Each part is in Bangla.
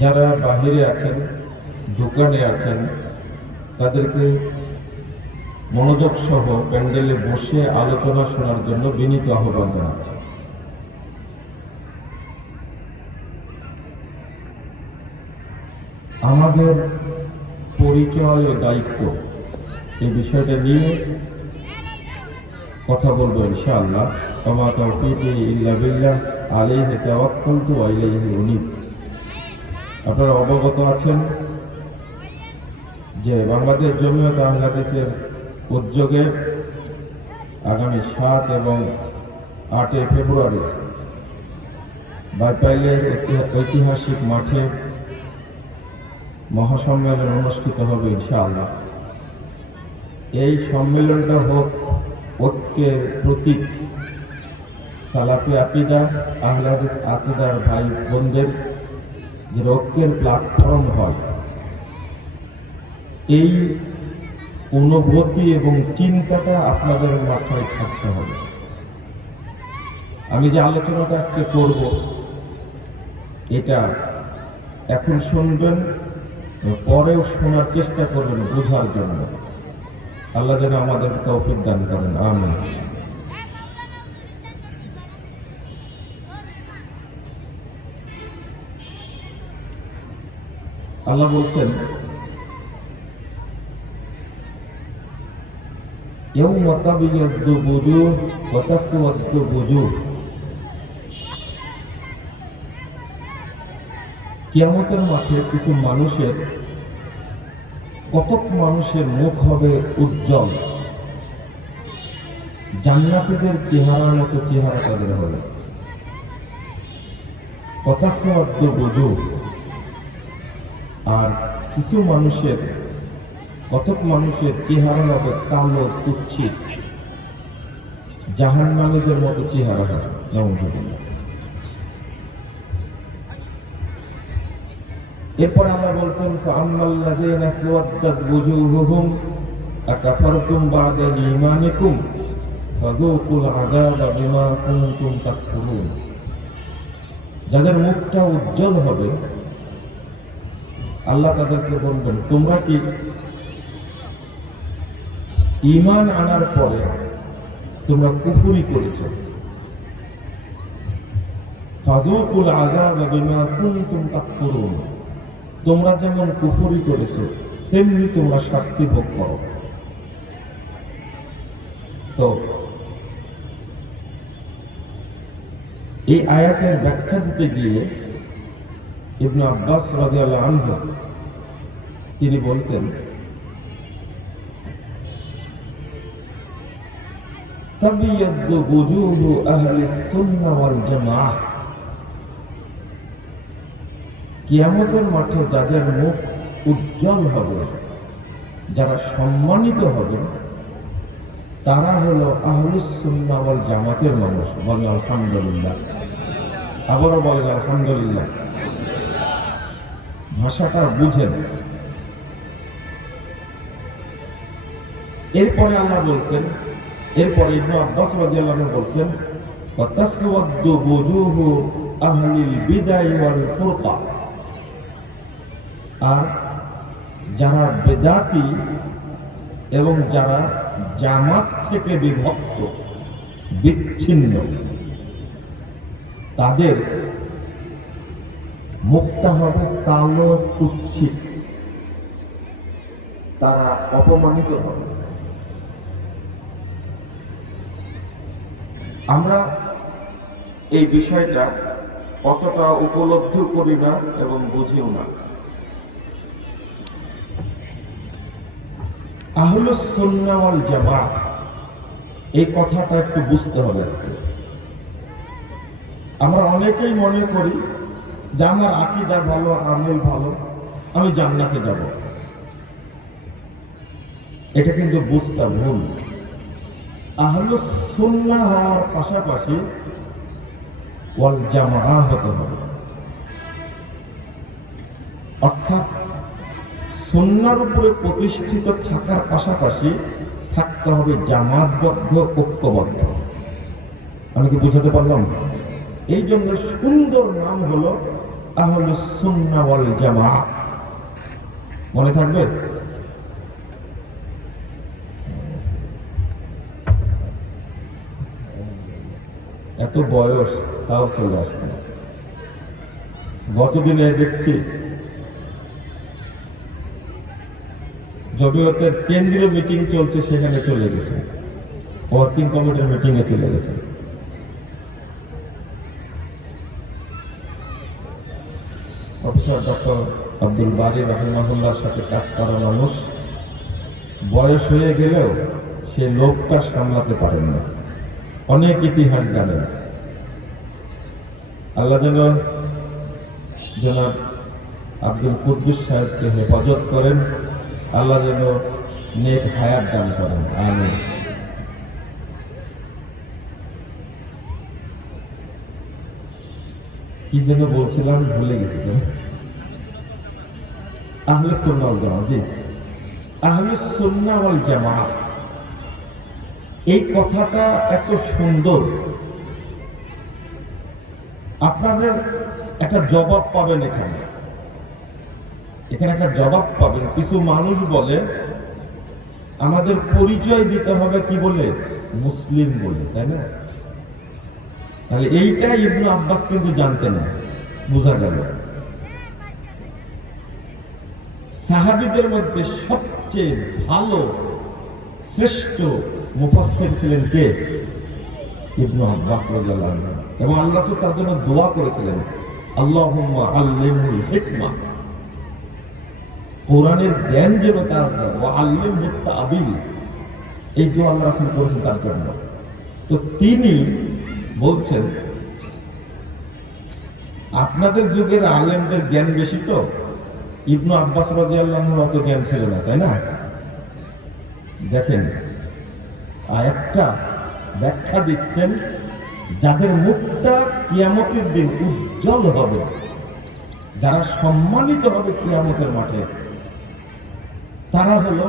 যারা বাহিরে আছেন, দোকানে আছেন, তাদেরকে মনোযোগ সহ প্যান্ডেলে বসে আলোচনা শোনার জন্য বিনীত আহ্বান জানাচ্ছি। আমাদের পরিচয় ও দায়িত্ব এই বিষয়টা নিয়ে কথা বলবো ইনশাআল্লাহ। ওয়া তাওফীকি ইল্লা বিল্লাহ, আলাইহি তাওয়াক্কালতু ওয়া ইলাইহি উনীব। আপনারা অবগত আছেন যে বাংলাদেশ জমিয়ত আহলে হাদিসের উদ্যোগে আগামী 7 এবং 8 ফেব্রুয়ারি বাইপাইলের ঐতিহাসিক মাঠে মহাসম্মেলন অনুষ্ঠিত হবে ইনশাআল্লাহ। এই সম্মেলনটা হোক ঐক্যের প্রতীক, সালাফি আকীদা, আহলে হাদিস আকীদার ভাই বোনদের যে ঐক্যের প্ল্যাটফর্ম হয়, এই অনুভূতি এবং চিন্তাটা আপনাদের মাথায় থাকতে হবে। আমি যে আলোচনাটা আজকে করব, এটা এখন শুনবেন, পরেও শোনার চেষ্টা করবেন বোঝার জন্য। আল্লাহ যেন আমাদের তৌফিক দান করেন, আমিন। আল্লাহ বলছেন, ইয়াউমা তাবিয়াদ্দু বুজুহ ওয়া তাসওয়াদ্দু বুজুহ। কিয়ামতের মাঠে কিছু মানুষের, কতক মানুষের মুখ হবে উজ্জ্বল, জান্নাতীদের চেহারার মতো চেহারা তাদের হবে। ওয়া তাসওয়াদ্দু বুজুহ। আর কিছু মানুষের, কতক মানুষের চেহারা হবে কালো, কুৎসিত, জাহান্নামীদের মতো চেহারা হবে। নাউযুবিল্লাহ। এরপর আল্লাহ বলছেন, ফাআম্মাল্লাযীনা সুওয়াদ্দাত ওয়ুজুহুহুম আকাফারতুম বা'দা ঈমানিকুম ফাযূকুল আযাবা বিমা কুনতুম তাকফুরুন। যাদের মুখটা উজ্জ্বল হবে, আল্লাহ তাদেরকে বলবেন, তোমরা কি ঈমান আনার পরে তোমরা কুফরি করেছো? ফাযূকুল আযাবা বিমা কুনতুম তাকফুরুন। তোমরা যেমন কুফরি করেছো তেমনি তোমরা শাস্তি ভোগ করো। তো এই আয়াতের ব্যাখ্যা দিতে গিয়ে ইবনে আব্বাস রাদিয়াল্লাহু আনহু তিনি বলছেন, তাবিয়াদ্দু বুজুহু আহলিস সুন্নাহ ওয়াল জামাআহ। কিয়ামতের মাঠে যাদের মুখ উজ্জ্বল হবে, যারা সম্মানিত হবে, তারা হলো আহলুস সুন্নাহ ওয়াল জামাতের মানুষ। বলেন আলহামদুলিল্লাহ। আবারও বলেন আলহামদুলিল্লাহ। ভাষাটা বুঝেন। এরপরে আল্লাহ বলছেন, এরপরে ইবনে আব্বাস রাদিয়াল্লাহু আনহু বলছেন, ওয়া তাসওয়াদ্দু বুজুহু আহলিল বিদআ ওয়াল ফুরকা। আর যারা বেদাতি এবং যারা জামাত থেকে বিভক্ত, বিচ্ছিন্ন, তাদের মুখটা হবে কালো, কুৎসিত, তারা অপমানিত হবে। আমরা এই বিষয়টা অতটা উপলব্ধি করি না এবং বুঝিও না। আহলুস সুন্নাহ ওয়াল জামাআহ, এই কথাটা একটু বুঝতে হবে। আমরা অনেকেই মনে করি যে আমার আকীদা ভালো, আমল ভালো, আমি জান্নাতে যাব। এটা কিন্তু বুঝতে ভুল। আহলুস সুন্নাহ হওয়ার পাশাপাশি ওয়াল জামাআহ হতে হবে। অর্থাৎ সুন্নাহর উপরে প্রতিষ্ঠিত থাকার পাশাপাশি থাকতে হবে জামাতবদ্ধ, ঐক্যবদ্ধ। আমি কি বুঝাতে পারলাম? এই জন্য সুন্দর নাম হলো আহলুস সুন্নাহ ওয়াল জামাআহ। মনে থাকবে? এত বয়স তাও চলে আসছে। গতদিনে দেখছি জমিয়তের কেন্দ্রীয় মিটিং চলছে, সেখানে চলে গেছে, ওয়ার্কিং কমিটির মিটিং এ চলে গেছে। প্রফেসর ডক্টর আব্দুল বারী রাহিমাহুল্লাহর সাথে কাজ করা মানুষ, বয়স হয়ে গেলেও সে লোকটা সামলাতে পারেন না, অনেক ইতিহাস জানেন। আল্লাহ যেন জনাব আব্দুল কুদ্দুস সাহেবকে হেফাজত করেন, আল্লাহ যেন নেক হায়াত দান করেন, আমিন। কি যেন বলছিলাম, ভুলে গেছি। আহলে সুন্নাহ ওয়াল জামাআহ, জি, আহলে সুন্নাহ ওয়াল জামাআহ, এই কথাটা এত সুন্দর। আপনাদের একটা জবাব পাবেন এখানে একটা জবাব পাবেন। কিছু মানুষ বলে আমাদের পরিচয় দিতে হবে কি বলে? মুসলিম বলে, তাই না? তাহলে এইটা ইবনে আব্বাস কিন্তু জানতেন না, বোঝা গেল। সাহাবীদের মধ্যে সবচেয়ে ভালো শ্রেষ্ঠ মুফাসসির ছিলেন কে? ইবনে আব্বাস রাদিয়াল্লাহু আনহু। এবং আল্লাহ তার জন্য দোয়া করেছিলেন, আল্লাহুম্মা আল্লিমহুল হিকমা, কোরআনের জ্ঞান যেন তার ওয়া আল্লিমহু তা'বীল, এই দোয়া আল্লাহ রাসূল করেছেন তার জন্য। তো তিনি বলছেন, আপনাদের যুগের আলেমদের জ্ঞান বেশি তো, ইবনে আব্বাস রাদিয়াল্লাহু আনহু অত জ্ঞান ছিল না, তাই না? দেখেন আয়াতটা ব্যাখ্যা দিচ্ছেন, যাদের মুখটা কিয়ামতের দিন উজ্জ্বল হবে, যারা সম্মানিত হবে কিয়ামতের মাঠে, তারা হলো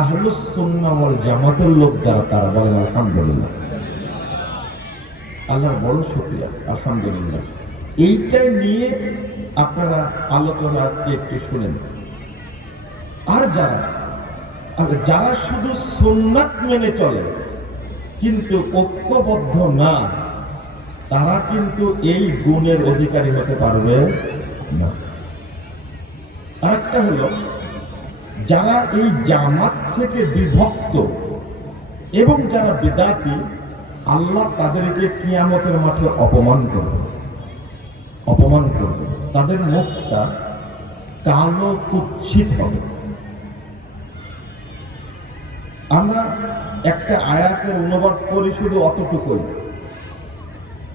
আহলুস সুন্নাহ ওয়াল জামাতের লোক যারা, তারা বলেন আলহামদুলিল্লাহ। আল্লাহর বড় শুকরিয়া, আলহামদুলিল্লাহ। এইটাই নিয়ে আপনারা আলোচনা আজকে একটু শুনেন। আর যারা শুধু সুন্নাত মেনে চলে কিন্তু ঐক্যবদ্ধ না, তারা কিন্তু এই গুণের অধিকারী হতে পারবে না। আরেকটা হলো, যারা এই জামাত থেকে বিভক্ত এবং যারা বিদআতি, আল্লাহ তাদেরকে কিয়ামতের মাঠে অপমান করবে। তাদের মুখটা কালো কুৎসিত হবে। আমরা একটা আয়াতের অনুবাদ করি শুধু অতটুকুই,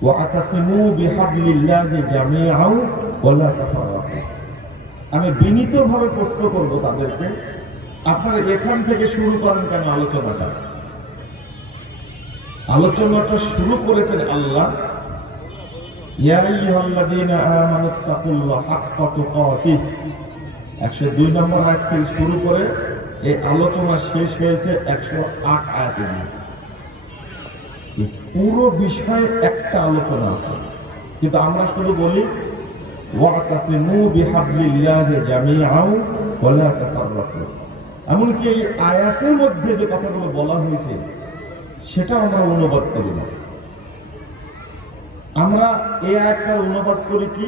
ওয়াতাসিমু বিহাবলিল্লাহি জামিআন ওয়া লা তাফাররাকু। আমি বিনীতভাবে প্রশ্ন করব তাদেরকে, আপনারা এখান থেকে শুরু করেন কেন আলোচনাটা শুরু করেছেন আল্লাহ, ইয়া আইয়ুহাল্লাযীনা আমানুত্তাকুল্লাহা হাক্কা তুকাতিহ, 102 নম্বর আয়াত থেকে শুরু করে এই আলোচনা শেষ হয়েছে 108 আয়াতে গিয়ে। এই পুরো বিষয়ে একটা আলোচনা আছে, কিন্তু আমরা শুধু বলি ওয়াতাসিমু বিহাবলিল্লাহি জামিআন ওয়া লা তাফাররাকু। এমনকি এই আয়াতের মধ্যে যে কথাগুলো বলা হয়েছে সেটা আমরা অনুবাদ করি না। আমরা এই আয়াতটার অনুবাদ করি কি,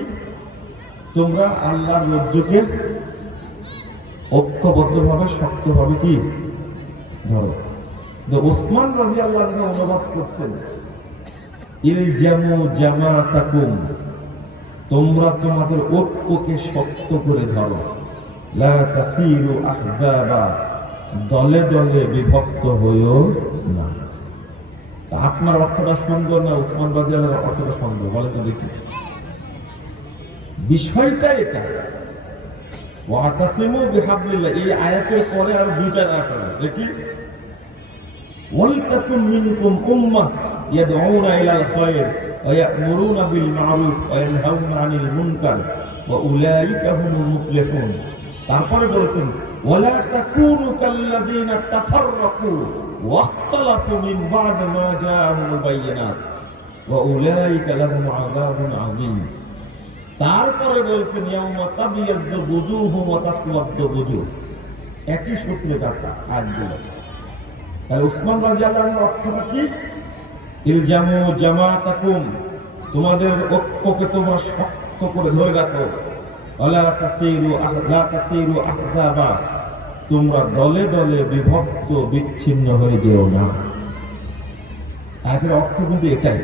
তোমরা আল্লাহর রজ্জুকে ঐক্যবদ্ধভাবে শক্তভাবে কি ধরো। তো ওসমান রাদিয়াল্লাহু আনহু অনুবাদ করছেন, ইলজামু জামাতাকুম, তোমরা তোমাদের ঐক্যকে শক্ত করে ধরো, লা তাসিরু আহজাবা, দলে দলে বিভক্ত হইও না। আপনার অর্থটা সুন্দর না ওসমান রাদিয়াল্লাহু অর্থটা সুন্দর? বলে তো দেখি। বিষয়টা এটা, ওয়াতাসিমু বিহাবলিল্লাহ, এই আয়াতের পরে আর দুইটা আয়াত আছে, দেখি, ওয়ালতাকুম মিনকুম উম্মাহ ইয়াদউনা ইলাল খায়র ওয়া ইয়া'মুরুনা বিল মা'রুফ ওয়া ইয়ানহাউনা আনিল মুনকার ওয়া উলাইকা হুমুল মুফলিহুন। তারপরে বলেছেন, ওয়ালা তাকুনু কাল্লাযীনা তাফাররাকু ওয়াখতালাফু মিন বা'দ মা জাআহুমুল বায়িনাত ওয়া উলাইকা লাহুম আযাবুন আযীম। তারপরে বলছেন ইয়াউমা তাবিয়াদ্দু বুজুহু ওয়া তাসওয়াদ্দু বুজুহ, একই সূত্রে দেখা আয়াতগুলো। তাহলে উসমান রাদিয়াল্লাহু আনহুর অর্থটা কি? ইলজামু জামাতাকুম, তোমাদের ঐক্যকে তোমরা শক্ত করে ধরে রাখো। ওয়ালা তাসিরু আহজাবা, তোমরা দলে দলে বিভক্ত বিচ্ছিন্ন হয়ে যেও না। আয়াতের অর্থ কিন্তু এটাই,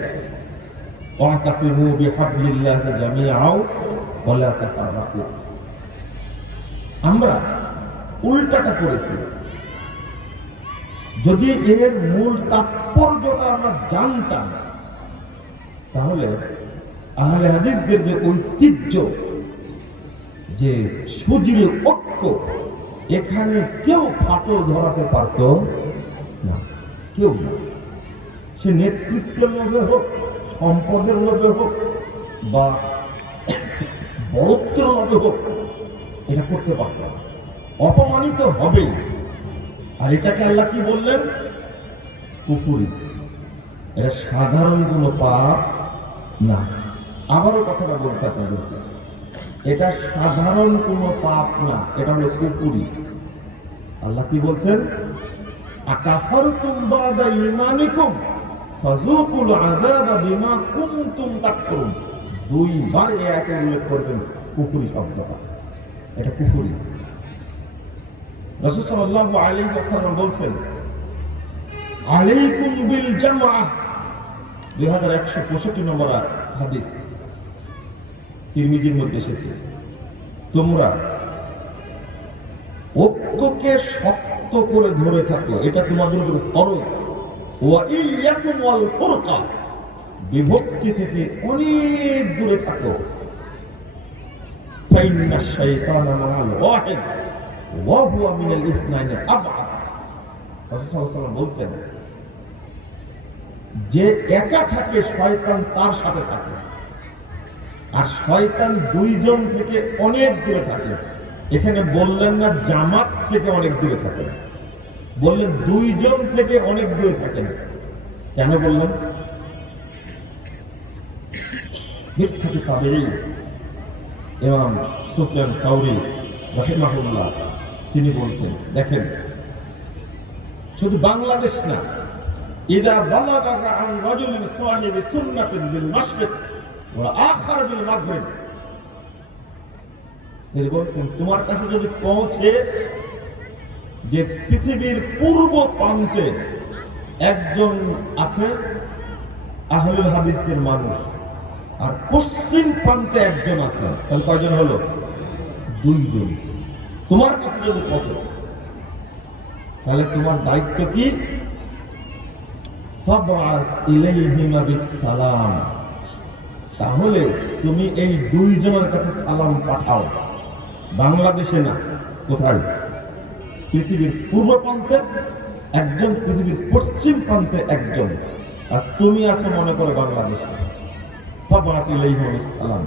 ওয়াতাসিমু বিহাবলিল্লাহি জামিআও ওয়ালা তাফাররাকু। আমরা উল্টাটা করেছি। যদি এর মূল তাৎপর্যটা আমরা জানতাম, তাহলে আহলে হাদিসদের যে ঐতিহ্য, যে সুদৃঢ় ঐক্য, এখানে কেউ ফাটল ধরাতে পারত না, কেউ না। সে নেতৃত্বের লোভে হোক, সম্পদের লোভে হোক, বা বড়ত্বের লোভে হোক, এটা করতে পারত না। অপমানিত হবেই। আর এটাকে আল্লাহ কি বললেন? কুফরি। এটা সাধারণ কোনো পাপ না। আবারও কথাটা বলতে আপনাদেরকে, এটা সাধারণ কোনো পাপ না, এটা হলো কুফরি। আল্লাহ কি বলছেন? আকাফারতুম বাদা ঈমানিকুম ফাযুকুল আযাবা বিমা কুনতুম তাকফুরুন। দুইবার এই আয়াতে উল্লেখ করবেন কুফরি শব্দটা। এটা কুফরি। রাসূল সাল্লাল্লাহু আলাইহি ওয়াসাল্লাম বলছেন, আলাইকুম বিল জামাআহ, 2165 নম্বর হাদিস, তিরমিজির মধ্যে এসেছে, তোমরা ঐক্যকে শক্ত করে ধরে থাকো, এটা তোমাদের উপর ফরজ। ওয়া ইয়াকুম ওয়াল ফুরকা, বিভক্তি থেকে অনেক দূরে থাকো। ফাইন্না শাইতানা মাআল ওয়াহিদ ওয়া হুয়া মিনাল ইসনাইনি আবআদ। রাসূল সাল্লাল্লাহু আলাইহি ওয়াসাল্লাম বলছেন, যে একা থাকে শয়তান তার সাথে থাকে, আর শয়তান দুইজন থেকে অনেক দূরে থাকে। এখানে বললেন না জামাত থেকে অনেক দূরে থাকে, বললেন দুইজন থেকে অনেক দূরে থাকে না। কেন বললেন? বিখ্যাত তাবেঈ ইমাম সুফিয়ান সাউরী রাহিমাহুল্লাহ তিনি বলছেন, দেখেন, শুধু বাংলাদেশ না, ইযা বালাগাকা আন রাজুলিন সাহিবি সুন্নাতিন বিল মাশরিক ওয়া আখার বিল মাগরিব, তিনি বলছেন তোমার কাছে যদি পৌঁছে যে পৃথিবীর পূর্ব প্রান্তে একজন আছে আহলুল হাদিসের মানুষ, আর পশ্চিম প্রান্তে একজন আছে, তাহলে কয়জন হলো? দুইজন। তোমার কাছে যদি পৌঁছে, তাহলে তোমার দায়িত্ব কি? ফাবআস ইলাইহিমা বিসসালাম, তাহলে তুমি এই দুইজনের কাছে সালাম পাঠাও। বাংলাদেশে না, কোথায়? পৃথিবীর পূর্ব প্রান্তে একজন, পৃথিবীর পশ্চিম প্রান্তে একজন, আর তুমি আছো মনে করো বাংলাদেশে। ফাবআস ইলাইহিমা বিসসালাম,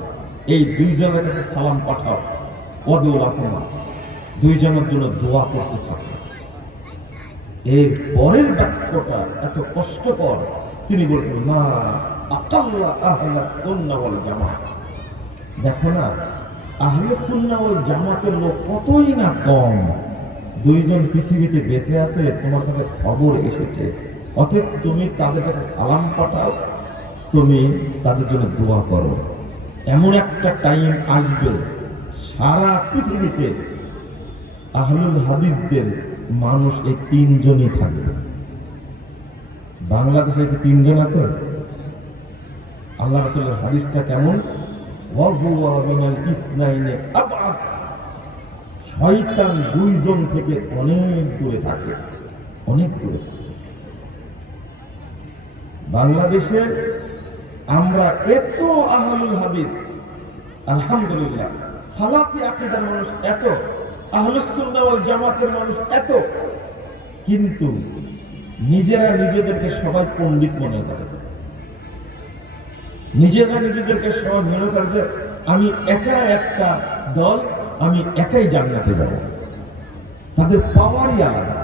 এই দুইজনের কাছে সালাম পাঠাও। ওয়াদুলাকুমা, দুইজনের জন্য দোয়া করতে থাকো। এর পরের বাক্যটা এত কষ্টকর, তিনি বলতেন না আকাল্লা আহলা সুন্নাহ ওয়াল জামাত। দেখো না, আহলে সুন্নাহ ওয়াল জামাতের লোক কতই না কম, দুইজন পৃথিবীতে বেঁচে আছে, তোমার কাছে খবর এসেছে, অতএব তুমি তাদের কাছে সালাম পাঠাও, তুমি তাদের জন্য দোয়া করো। এমন একটা টাইম আসবে সারা পৃথিবীতে আহলুল হাদিসদের মানুষ এই তিনজনই থাকবে। বাংলাদেশে কি তিনজন আছে? আল্লাহ রাসূলের হাদিসটা কেমন? ওয়া হুয়া মিনাল ইসনাইনি আবআদ, শয়তান দুইজন থেকে অনেক দূরে থাকে, অনেক দূরে থাকে। বাংলাদেশে আমরা এত আহলুল হাদিস, আলহামদুলিল্লাহ, সালাফি আকীদার মানুষ এত, আহলুস সুন্নাহ ওয়াল জামাতের মানুষ এত, কিন্তু নিজেরা নিজেদেরকে সবাই পণ্ডিত মনে করে, নিজেরা নিজেদেরকে সবাই মনে করে যে আমি একা একটা দল, আমি একাই জান্নাতে যাব। তাদের পাওয়ারই আলাদা।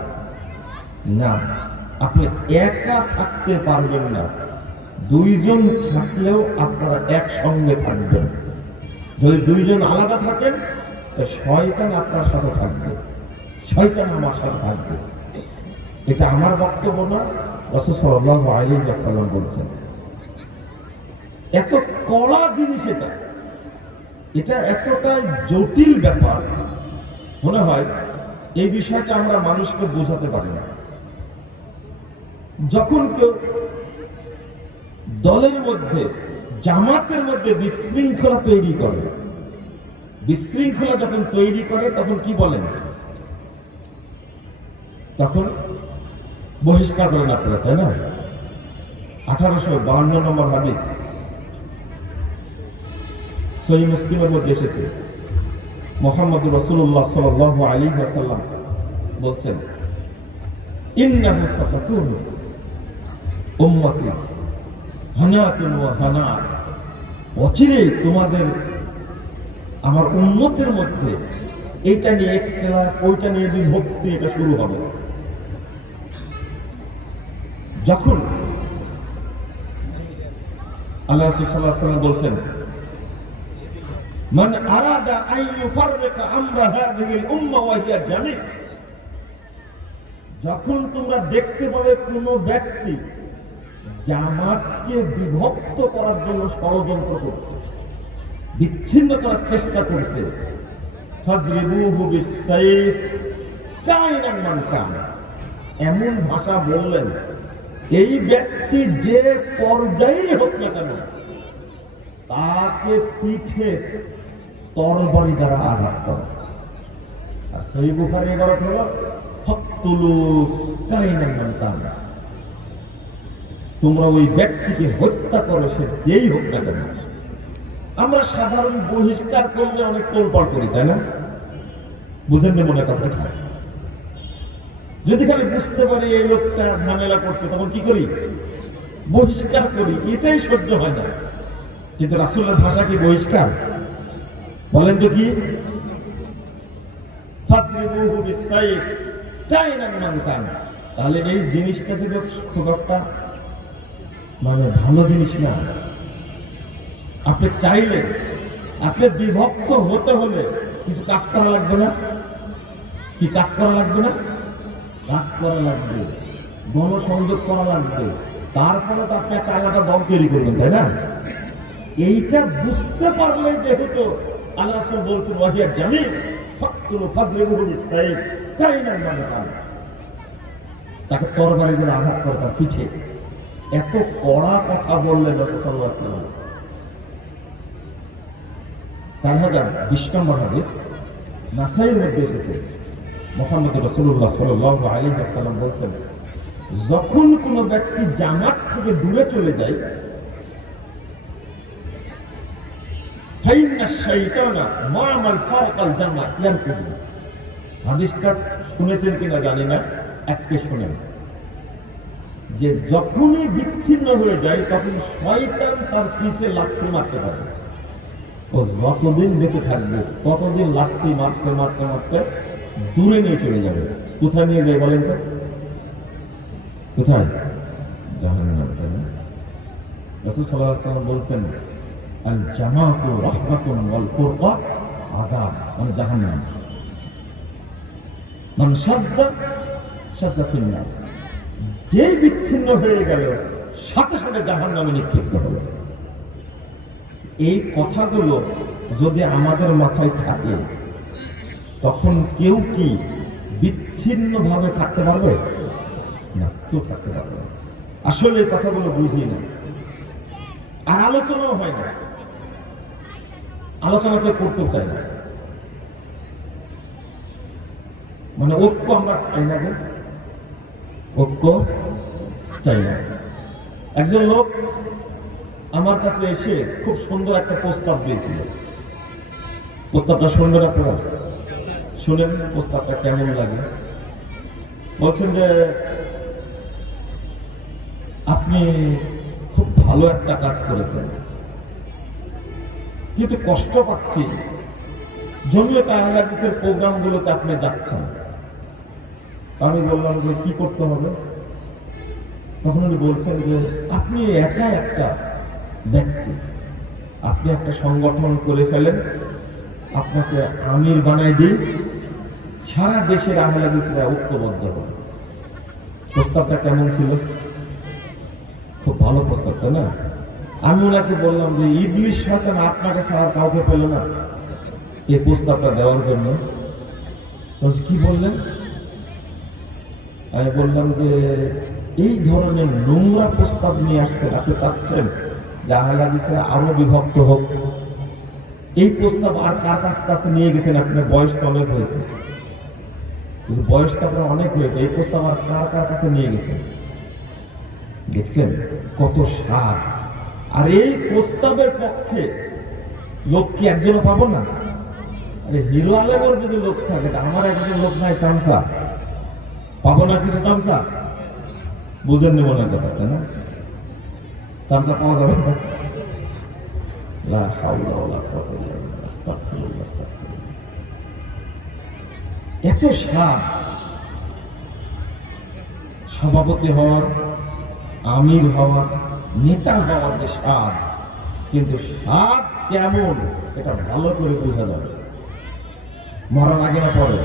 না, আপনি একা থাকতে পারবেন না, দুইজন থাকলেও আপনারা একসঙ্গে থাকবেন। যদি দুইজন আলাদা থাকেন তো শয়তান আপনার সাথে থাকবে, শয়তান আমার সাথে থাকবে। এটা আমার বক্তব্য না, রাসূল সাল্লাল্লাহু আলাইহি ওয়াসাল্লাম বলছেন। এত কড়া জিনিস এটা, এটা এতটা জটিল ব্যাপার, মনে হয় এই বিষয়টা আমরা মানুষকে বোঝাতে পারি না। যখন কেউ দলের মধ্যে, জামাতের মধ্যে বিশৃঙ্খলা তৈরি করে, বিশৃঙ্খলা যখন তৈরি করে তখন কি বলেন? তখন বহিষ্কার করেন আপনারা, তাই না? 1852 নম্বর হাদিস সহিহ মুসলিমের মধ্যে এসেছে। মুহাম্মদুর রাসূলুল্লাহ সাল্লাল্লাহু আলাইহি ওয়াসাল্লাম বলছেন, ইন্নাহু সাতাকুনু উম্মতি হানাতুন ওয়া হানাত, অচিরেই তোমাদের আমার উম্মতের মধ্যে এইটা নিয়ে ইখতিলাফ, ওইটা নিয়ে বিভক্তি, এটা শুরু হবে। যখন আল্লাহ রাসূল সাল্লাল্লাহু আলাইহি ওয়াসাল্লাম বলছেন, মান আরাদা আন ইউফাররিকা আমরা হাযিহিল উম্মাহ ওয়া হিয়া জামি', যখন তোমরা দেখতে পাবে কোন ব্যক্তি জামাতকে বিভক্ত করার জন্য ষড়যন্ত্র করছে, বিচ্ছিন্ন করার চেষ্টা করছে, ফাজরিবুহু বিস-সাইফ কাইনান মান কান, এমন ভাষা বললেন এই ব্যক্তি যে পর্যায়ে হোক না কেন তাকে পিঠে তরবারি দ্বারা আঘাত করে। আর সহিহ বুখারী ইবারত হলো ফাকতুলু কাইনান মান কান, তোমরা ওই ব্যক্তিকে হত্যা করো, সে যেই হোক না কেন। আমরা সাধারণ বহিষ্কার করলে অনেক তোলপাড় করি, তাই না? বুঝেন না মনে কথাটা? যদি খালি বুঝতে পারি এই লোকটা ঝামেলা করছে, তখন কি করি? বহিষ্কার করি, এটাই সহ্য হয় না। কিন্তু রাসূলের ভাষা কি বহিষ্কার? বলেন তো কি? ফাসরিবুহু বিস-সাইফ কাইনান মান কান, তাহলে এই জিনিসটা কিন্তু খুব একটা মানে ভালো জিনিস না। আপনি চাইলে, আপনি বিভক্ত হতে হলে কিছু কাজ করা লাগবে না? কি কাজ করা লাগবে না? কাজ করা লাগবে, গণসংযোগ করা লাগবে, তারপরে তো আপনি একটা আলাদা দল তৈরি করবেন, তাই না? এইটা বুঝতে পারলে যেহেতু আল্লাহ রাসূল বলছেন ওয়া হিয়া জামি', ফাকতুলু ফাজরিবুহু বিস-সাইফ কাইনান মান কান, তাকে তরবারি দিয়ে আঘাত করে তার পিঠে। এত কড়া কথা বললেন রাসূল সাল্লাল্লাহু আলাইহি ওয়াসাল্লাম। 4020 নম্বর হাদিস নাসাইর মধ্যে এসেছে। মুহাম্মদ রাসূলুল্লাহ সাল্লাল্লাহু আলাইহি ওয়াসাল্লাম বলেন, যখন কোন ব্যক্তি জামাত থেকে দূরে চলে যায়, ফাইন্না শাইতানা মা'আল ফারকাল জামাত ইয়ারকুবু, হাদিসটা শুনেছেন কিনা জানি না, আজকে শুনেন, যে যখনই বিচ্ছিন্ন হয়ে যায় তখন শয়তান তার পিছে লাথি মারতে পারে। ও যতদিন বেঁচে থাকবে ততদিন লাথি মারতে মারতে মারতে দূরে নিয়ে চলে যাবে। কোথায় নিয়ে যায় বলেন তো? কোথায়? জাহান্নাম, তাই না? রাসূল সাল্লাল্লাহু আলাইহি ওয়াসাল্লাম বলছেন, আল জামাতু রাহমাতুন ওয়াল ফুরকা আযাব, মানে জাহান্নাম। মান শাযযা শাযযা ফিন্নার, যে বিচ্ছিন্ন হয়ে গেল সাথে সাথে জাহান্নামে নিক্ষিপ্ত হলো। এই কথাগুলো যদি আমাদের মাথায় থাকে তখন কেউ কি বিচ্ছিন্ন ভাবে থাকতে পারবে না? কেউ থাকতে পারবে না। আসলে এই কথাগুলো বুঝি না, আর আলোচনাও হয় না, আলোচনা তো করতে চাই না। মানে ঐক্য আমরা চাই না, ঐক্য চাই না। একজন লোক আমার কাছে এসে খুব সুন্দর একটা প্রস্তাব দিয়েছিল। প্রস্তাবটা শুনবেন আপনারা? শুনেন প্রস্তাবটা কেমন লাগে। বলছেন যে আপনি খুব ভালো একটা কাজ করেছেন, কিন্তু কষ্ট পাচ্ছি, জমিয়ত আহলে হাদিসের প্রোগ্রামগুলোতে আপনি যাচ্ছেন। আমি বললাম যে কি করতে হবে? তখন উনি বলছেন যে আপনি একা একটা ব্যক্তি, আপনি একটা সংগঠন করে ফেলেন, আপনাকে আমির বানাই দিই, সারা দেশের আহলে হাদিসরা ঐক্যবদ্ধ হবে। প্রস্তাবটা কেমন ছিল? খুব ভালো প্রস্তাব, তাই না? আমি ওনাকে বললাম যে ইবলিস শয়তান আপনাকে ছাড়া কাউকে পেল না এই প্রস্তাবটা দেওয়ার জন্য। কি বললেন? আমি বললাম যে এই ধরনের নোংরা প্রস্তাব নিয়ে আসছেন, আপনি চাচ্ছেন যে আহলে হাদিসরা আরো বিভক্ত হোক। এই প্রস্তাব আর কার কাছে নিয়ে গেছেন? আপনার বয়স তো অনেক হয়েছে, কিন্তু বয়সটা আপনার অনেক হয়েছে, এই প্রস্তাব আর কার কাছে নিয়ে গেছেন? দেখছেন কত সার। আর এই প্রস্তাবের পক্ষে লোক কি একজনও পাবো না? আরে হিরো আলমের যদি লোক থাকে, আমার একজন লোক নাই, চামচা পাবো না? কিছু চামচা বুঝেন নি মনে কথা, তাই না? চামচা পাওয়া যাবে না। এত সাপ, সভাপতি হওয়ার, আমির হওয়ার, নেতা হওয়ার যে সাপ, কিন্তু সাপ কেমন এটা ভালো করে বোঝা যাবে মরার আগে না পরে?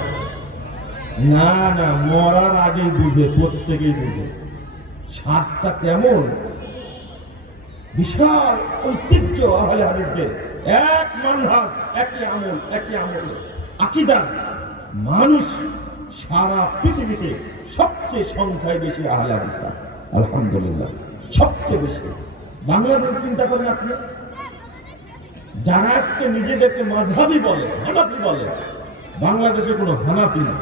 না না, মরার আগেই বুঝে, প্রত্যেকেই বুঝে সাপটা কেমন। বিশাল ঐতিহ্য আহলে হাদিসদের, এক মানহাজ, একই আমল, একই আমল, আকীদা। মানুষ সারা পৃথিবীতে সবচেয়ে সংখ্যায় বেশি আহলে হাদিসরা, আলহামদুলিল্লাহ সবচেয়ে বেশি। বাংলাদেশ চিন্তা করেন আপনি, যারা আজকে নিজেদেরকে মাযহাবী বলে, হানাফি বলে, বাংলাদেশে কোনো হানাফি না,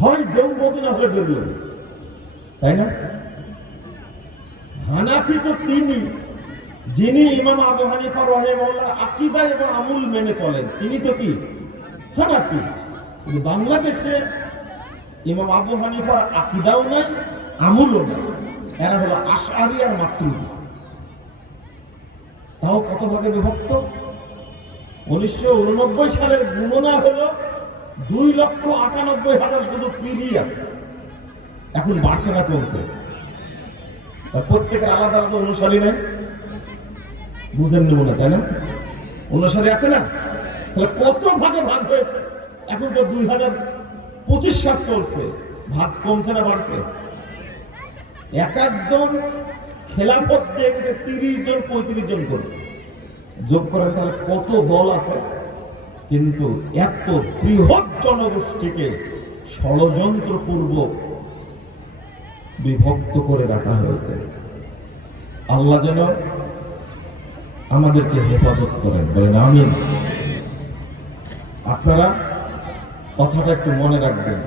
হয় দেওবন্দি না হলে বেরোবে, তাই না? হানাফি তো তিনি, যিনি ইমাম আবু হানিফা রাহিমাহুল্লাহর আকীদা এবং আমল মেনে চলেন, তিনি তো কি হানাফি। কিন্তু বাংলাদেশে ইমাম আবু হানিফার আকীদাও নাই, আমলও নাই, এরা হলো আশআরী আর মাতুরিদী। তাও কত ভাগে বিভক্ত? 1989 সালের গণনা হলো 2,98,000 শুধু পিডি আছে। এখন বাড়ছে না কমছে? প্রত্যেকের আলাদা আলাদা অনুসারী নেই, বুঝেন নি মনে, তাই না? অনুসারী আছে না? তাহলে কত ভাগে ভাগ হয়েছে? এখন তো 2025 সাল চলছে, ভাগ কমছে না বাড়ছে? এক একজন খেলাফত দিয়ে গেছে 30 জন 35 জন করে, যোগ করেন তাহলে কত দল আছে। কিন্তু এত বৃহৎ জনগোষ্ঠীকে ষড়যন্ত্রপূর্বক বিভক্ত করে রাখা হয়েছে। আল্লাহ যেন আমাদেরকে হেফাজত করেন, বলেন আমিন। আপনারা কথাটা একটু মনে রাখবেন।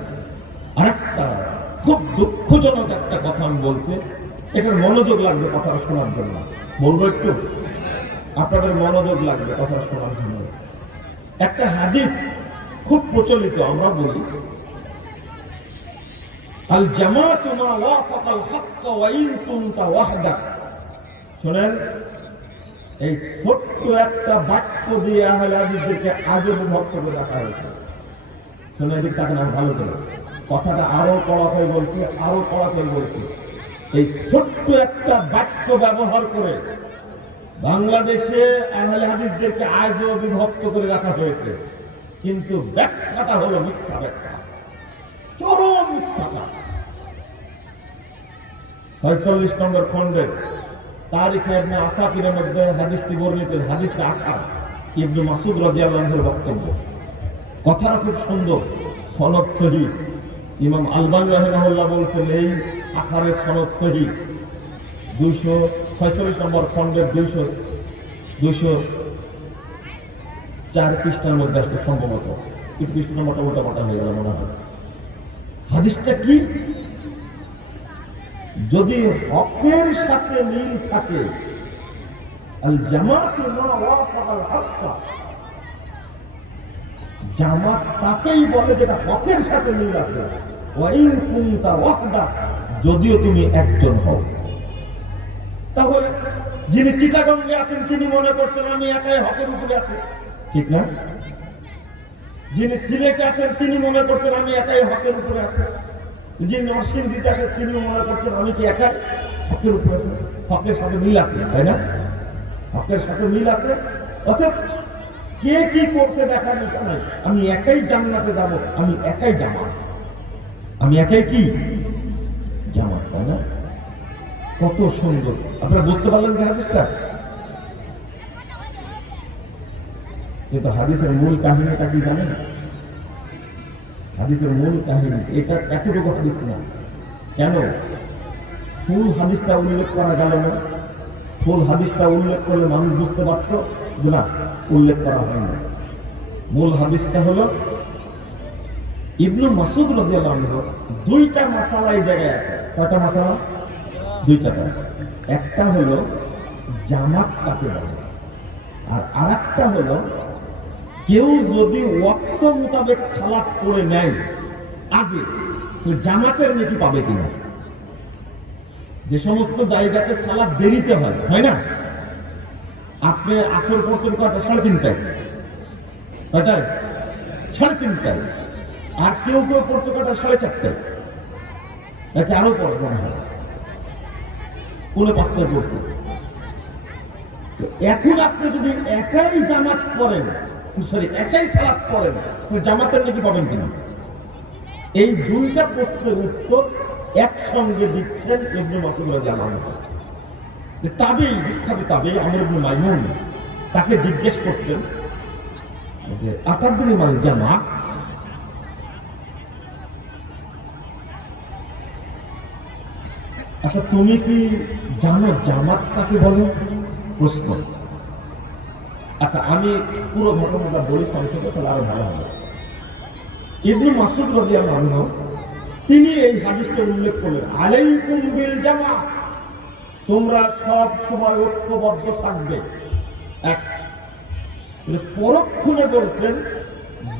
আরেকটা খুব দুঃখজনক একটা কথা আমি বলছি, এটার মনোযোগ লাগবে কথাটা শোনার জন্য, বলবো একটু, আপনাদের মনোযোগ লাগবে কথাটা শোনার জন্য। একটা হাদিস খুব প্রচলিত, আমরা বলি আল জামাআতু মা ওয়াফাকাল হক্ক ওয়া ইন কুনতা ওয়াহদাক। শুনেন, এই ছোট্ট একটা বাক্য দিয়ে আহলে হাদিসদেরকে আজও বিভক্ত করে রাখা হয়েছে। শুনে দিক তাকে না ভালো করে, কথাটা আরো কড়া করে বলছি, আরো কড়া করে বলছি। এই ছোট্ট একটা বাক্য ব্যবহার করে বাংলাদেশে আহলে হাদিসদেরকে আজও বিভক্ত করে রাখা হয়েছে, কিন্তু ব্যাখ্যাটা হলো মিথ্যা ব্যাখ্যা, চরম মিথ্যাটা। 46 নম্বর খণ্ডের তারিখে ইবনে আসাকিরের মধ্যে হাদিসটি বর্ণিত, হাদিসটি আসহাব ইবনে মাসউদ রাদিয়াল্লাহু আনহুর বক্তব্য। কথাটা খুব সুন্দর, সনদ সহিহ। ইমাম আলবানী রাহিমাহুল্লাহ বলছেন এই আসহারের সনদ সহিহ। 246 নম্বর খণ্ডের 204 পৃষ্ঠার মধ্যে আসছে সম্ভবত, কিন্তু পৃষ্ঠা নম্বরটা উল্টাপাল্টা হয়ে গেল মনে হয়। হাদিসটা কি? যদি হকের সাথে মিল থাকে, আল জামাআতু মা ওয়াফাকাল হক্ক, জামাত তাকেই বলে যেটা হকের সাথে মিল আছে, ওয়া ইন কুনতা ওয়াহদাক, যদিও তুমি একজন হও। তাহলে যিনি চিটাগঙ্গে আছেন তিনি মনে করছেন আমি একাই হকের উপরে আছি, ঠিক না? যিনি সিলেটে আছেন তিনি মনে করছেন আমি একাই হকের উপরে আছি। যিনি নরসিংদীতে আছেন তিনি মনে করছেন আমি কি একাই হকের উপরে আছি, হকের সাথে মিল আছে, তাই না? হকের সাথে মিল আছে। অর্থাৎ কে কি করছে দেখার বিষয় নাই, আমি একাই জান্নাতে যাব, আমি একাই জামাত, আমি একাই কি জামাত, তাই না? কত সুন্দর। আপনারা বুঝতে পারলেন কি হাদিসটা? কিন্তু হাদিসের মূল কাহিনীটা কি জানেন? হাদিসের মূল কাহিনী এটা এতটুকু হাদিস না। কেন ফুল হাদিসটা উল্লেখ করা গেল না? ফুল হাদিসটা উল্লেখ করলে মানুষ বুঝতে পারত যে না, উল্লেখ করা হয় না। মূল হাদিসটা হলো ইবনে মাসউদ রাদিয়াল্লাহু আনহু দুইটা মাসালা এই জায়গায় আছে। কয়টা মাসালা? দুইটা। একটা হলো জামাত কাকে বলে, আর আরেকটা হলো কেউ যদি ওয়াক্ত মোতাবেক সালাত পড়ে নেয় আগে, তো জামাতের নেকি পাবে কিনা? যে সমস্ত জায়গাতে সালাত দেরিতে হয়, হয় না? আপনি আসর পড়তেন কয়টা? 3:30টায়। কয়টায়? 3:30টায়। আর কেউ কেউ পড়তে কয়টা? 4:30টায়। নাকি আরো পড়ে মনে হয় 5:45টায় পড়ছে। এখন আপনি যদি একাই জামাত করেন, একাই সালাত করেন, জামাতের নাকি পাবেন কিনা? এই দুইটা প্রশ্নের উত্তর একসঙ্গে দিচ্ছেন ইবনে মাসউদ রাদিয়াল্লাহু আনহু। তাবেঈ, বিখ্যাত তাবেঈ আমর ইবনে মাইমুন, তাকে জিজ্ঞেস করছেন যে আতাদরি মাল জামাত, আচ্ছা তুমি কি জানো জামাত কাকে বলে? প্রশ্ন। আচ্ছা আমি পুরো ঘটনাটা বলি সংক্ষেপে, তাহলে আরো ভালো হবে। ইবনে মাসউদ রাদিয়াল্লাহু আনহু তিনি এই হাদিসটা উল্লেখ করলেন, আলাইকুম বিল জামাত, তোমরা সব সময় ঐক্যবদ্ধ থাকবে। এক পরক্ষণে বলছেন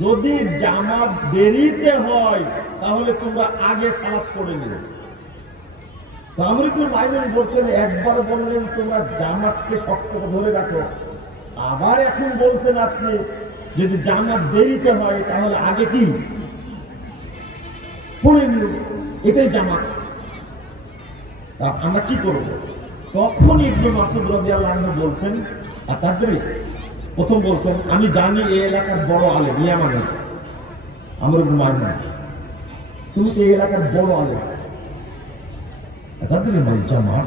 যদি জামাত দেরিতে হয় তাহলে তোমরা আগে সালাত পড়ে নিবে। তো আমর ইবনে মাইমুন বলছেন, একবার বললেন তোমরা জামাতকে শক্ত ধরে রাখো, আবার এখন বলছেন আপনি যদি জামাত দেরিতে হয় তাহলে আগে কি পড়ে নিও, এটাই জামাত। আমরা কি করব? তখন ইবনে মাসউদ রাদিয়াল্লাহু আনহু বলছেন, আর তারপরে প্রথম বলছেন, আমি জানি এই এলাকার বড় আলেম ইয়ামানের আমর ইবনে মাইমুন, তুমি এই এলাকার বড় আলেম, তাদের মাল জামাত,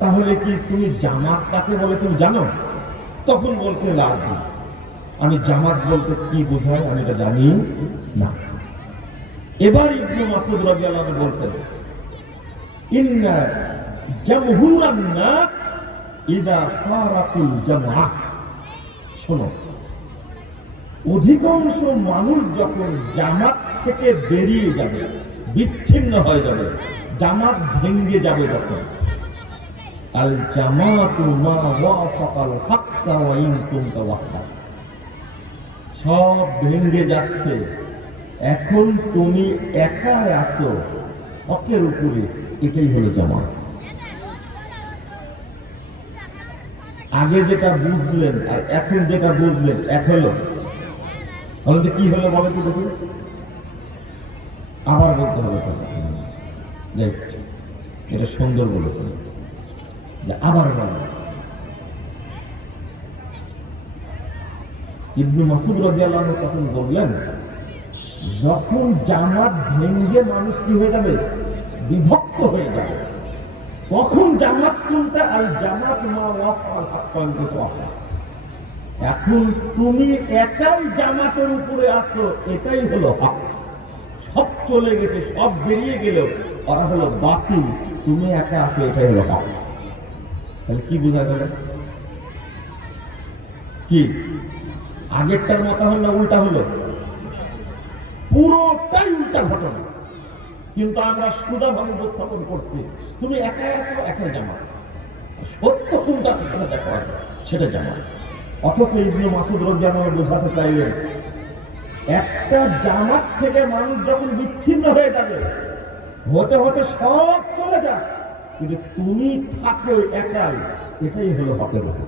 তাহলে কি তুমি জামাত কাকে বলে তুমি জানো? তখন বলছে আমি জামাত বলতে কি বোঝায় আমি এটা জানি না। এবার ইবনে মাসউদ রাদিয়াল্লাহু আনহু বলছেন, ইন্না জামহুরান নাস ইদা ফারাকুল জামাআহ, শোনো অধিকাংশ মানুষ যখন জামাত থেকে বেরিয়ে যাবে, বিচ্ছিন্ন হয়ে যাবে, জামাত ভেঙে যাবে, যখন আল জামাতু মা ওয়াফাকাল হাক্কা ওয়া ইন কুনতা ওয়াহদা, সব ভেঙে যাচ্ছে, এখন তুমি একা আছো হকের উপরে, এটাই হলো জামাত। আগে যেটা বুঝলেন আর এখন যেটা বুঝলেন এক হলো, আমাদের কি হলো বলে তো দেখুন, আবার বলতে হবে। এটা সুন্দর বলেছেন যে আবার বলেন। ইবনে মাসউদ রাদিয়াল্লাহু আনহু তখন বললেন, যখন জামাত ভেঙে মানুষ কি হয়ে যাবে, বিভক্ত হয়ে যাবে, তখন জামাত কোনটা? আল জামাত মা ওয়াফাল হাক্কা ওয়া ওয়াফা। এখন তুমি একাই জামাতের উপরে আছো, এটাই হলো হক। সব চলে গেছে, সব বেরিয়ে গেল, ওরা হলো বাতিল, তুমি একা আছো, এটাই হলো হক। তাহলে কি বোঝা গেল? কি আগেরটার মতো হল না উল্টা হলো? পুরোটাই উল্টা ঘটনা, কিন্তু আমরা সুদাভাবে উপস্থাপন করছি তুমি একাই আছো, একাই জামাত। সত্য কোনটা সেটা দেখা হয়, সেটা জামাত। অথচ ইবনে মাসউদ রাদিয়াল্লাহু আনহু বোঝাতে চাইলেন, একটা জামাত থেকে মানুষ যখন বিচ্ছিন্ন হয়ে যাবে, হতে হতে সব চলে যাক, কিন্তু তুমি থাকো একাই, এটাই হলো হকের উপর।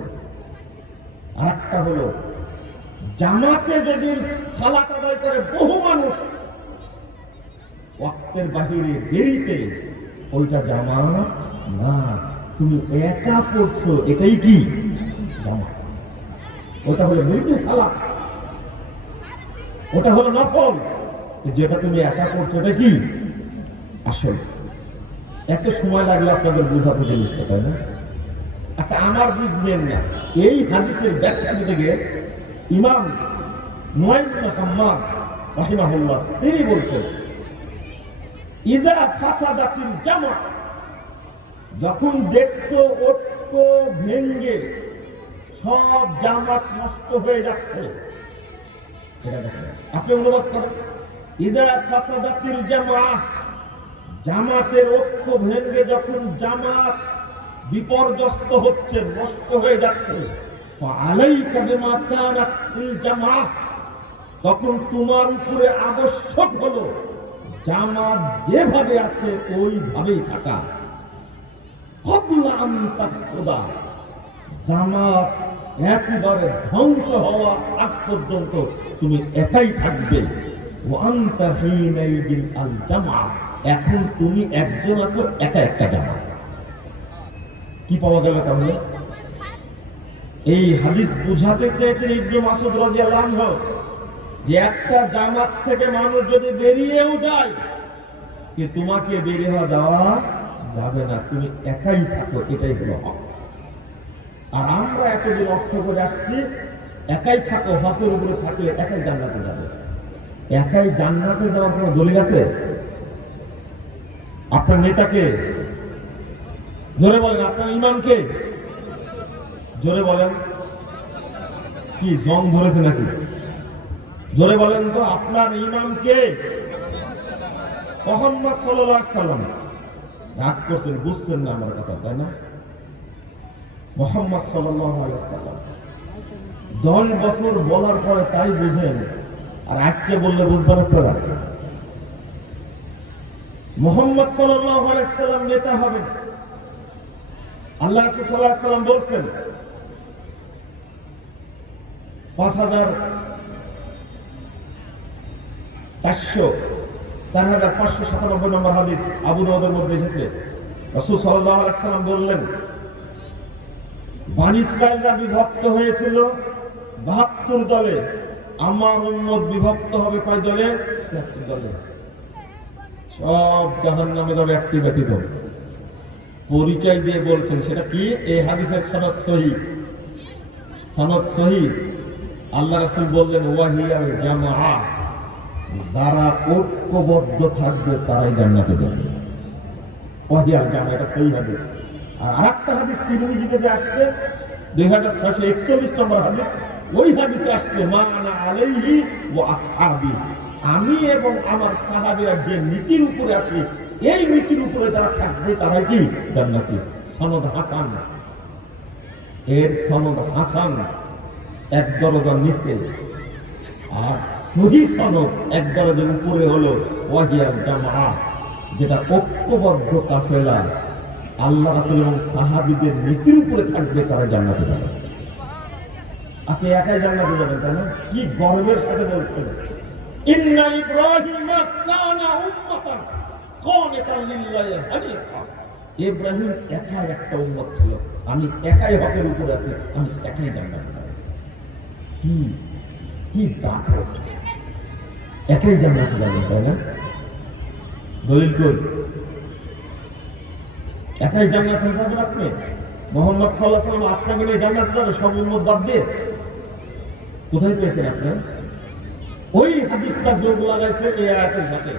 আর একটা হলো জামাতে যদি সালাত আদায় করে বহু মানুষ ওয়াক্তের বাহিরে দেরিতে, ওইটা জামাত না, তুমি একা পড়ছো, এটাই কি জামাত। ওটা হলো মৃদু সালাত, ওটা হলো নফল। যেটা তুমি একা করছো ওটা কি আসল? এত সময় লাগলো আপনাদের বোঝাতে জিনিসটা, তাই না? আচ্ছা, আমার বুঝবেন না, এই হাদিসের ব্যাখ্যা দিতে গিয়ে ইমাম নুয়াইম ইবনে হাম্মাদ রাহিমাহুল্লাহ তিনি বলছেন, ইযা ফাসাদাতিল জামা, যখন দেখছো ঐক্য ভেঙে সব জামাত নষ্ট হয়ে যাচ্ছে, এটা দেখেন, আপনি অনুবাদ করেন, ইযা ফাসাদাতিল জামা, জামাতের ঐক্য ভেঙে যখন জামাত বিপর্যস্ত হচ্ছে, নষ্ট হয়ে যাচ্ছে, ফাআলাইকা বিমা কানাত ফিল জামাআহ, তখন তোমার উপরে আবশ্যক হলো জামাত যেভাবে আছে ওইভাবেই থাকা। ক্বাবলা আন তাফসুদা, জামাত একেবারে ধ্বংস হওয়ার আগ পর্যন্ত তুমি একাই থাকবে। ওয়া আনতা হিনাইদিন আল জামাআহ, এখন তুমি একজন আছো, একা একটা জামাত। কি পাওয়া গেল তাহলে? এই হাদিস বুঝাতে চেয়েছেন ইবনে মাসউদ রাদিয়াল্লাহু আনহু যে একটা জামাত থেকে মানুষ যদি বেরিয়েও যায়, কি তোমাকে বেরিয়ে হওয়া যাওয়া যাবে না, তুমি একাই থাকো, এটাই হলো হক। আর আমরা এতদিন অর্থ করে আসছি একাই থাকো, হকের উপরে থাকলে একাই জান্নাতে যাবে। একাই জান্নাতে যাওয়ার কোনো দলিল আছে? আপনার নেতাকে জোরে বলেন, আপনার ইমামকে জোরে বলেন। কি জং ধরেছে নাকি? জোরে বলেন তো, আপনার ইমামকে? মুহাম্মদ সাল্লাল্লাহু আলাইহি সাল্লাম। রাগ করছেন, বুঝছেন না আমার কথা, তাই না? মুহাম্মদ সাল্লাল্লাহু আলাইহি সাল্লাম 10 বছর বলার পরে তাই বুঝেন, আর আজকে বললে বুঝবেন আপনারা? মুহাম্মদ সাল্লাল্লাহু আলাইহি সাল্লাম নেতা হবেন। আল্লাহ রাসূল সাল্লাল্লাহু আলাইহি সাল্লাম বলছেন 4597 নম্বর হাদিস আবু দাউদের মধ্যে এসেছে, রাসূল সাল্লাল্লাহু আলাইহি সাল্লাম বললেন, বনী ইসরাঈলরা বিভক্ত হয়েছিল 72 দলে, আমার উম্মত বিভক্ত হবে কয় দলে? 73 দলে। সব জাহান্নামে যাবে, একটি ব্যতীত। পরিচয় দিয়ে বলছেন, সেটা কি? এই হাদিসের সনদ সহিহ, সনদ সহিহ। আল্লাহ রাসূল বললেন, ওয়াহিয়াল জামাআহ, যারা ঐক্যবদ্ধ থাকবে তারাই জান্নাতে যাবে। ওয়াহিয়াল জামাআহ, এটা সহিহ হাদিস। আর আরেকটা হাদিস তিরমিজিতে যে আসছে 2641 নম্বর হাদিস, ওই হাদিসে আসছে, মা আনা আলাইহি ওয়া আসহাবি, আমি এবং আমার সাহাবীরা যে নীতির উপরে আছি, এই নীতির উপরে যারা থাকবে তারাই কি জান্নাতি। সনদ হাসান। এর সনদ হাসান এক দরজার নিচে, আর সহিহ সনদ এক দরজার উপরে হলো ওয়াহিয়াল জামাআহ, যেটা ঐক্যবদ্ধ কাফেলা, আল্লাহ রাসূল এবং সাহাবীদের নীতির উপরে থাকবে তারা জান্নাতে যাবে। আপনি একাই জান্নাতে যাবেন, তাই না? কি গর্বের সাথে বলছেন, ইন্না ইব্রাহিমা কানা উম্মাতান কানিতান লিল্লাহি হানিফা, ইব্রাহিম একাই একটা উম্মত ছিল, আমি একাই হকের উপরে আছি, আমি একাই জান্নাতে যাব। কি কি দাপট, একাই জান্নাতে যাবেন, তাই না? দলিল কই? একাই জান্নাতে যাবেন আপনি? মুহাম্মদ সাল্লাল্লাহু আলাইহি ওয়াসাল্লাম আপনাকে নিয়ে জান্নাতে যাবে সব উম্মত বাদ দিয়ে? কোথায় পেয়েছেন আপনি? ওই হাদিসটা যোগ লাগাইছে এই আয়াতের সাথে।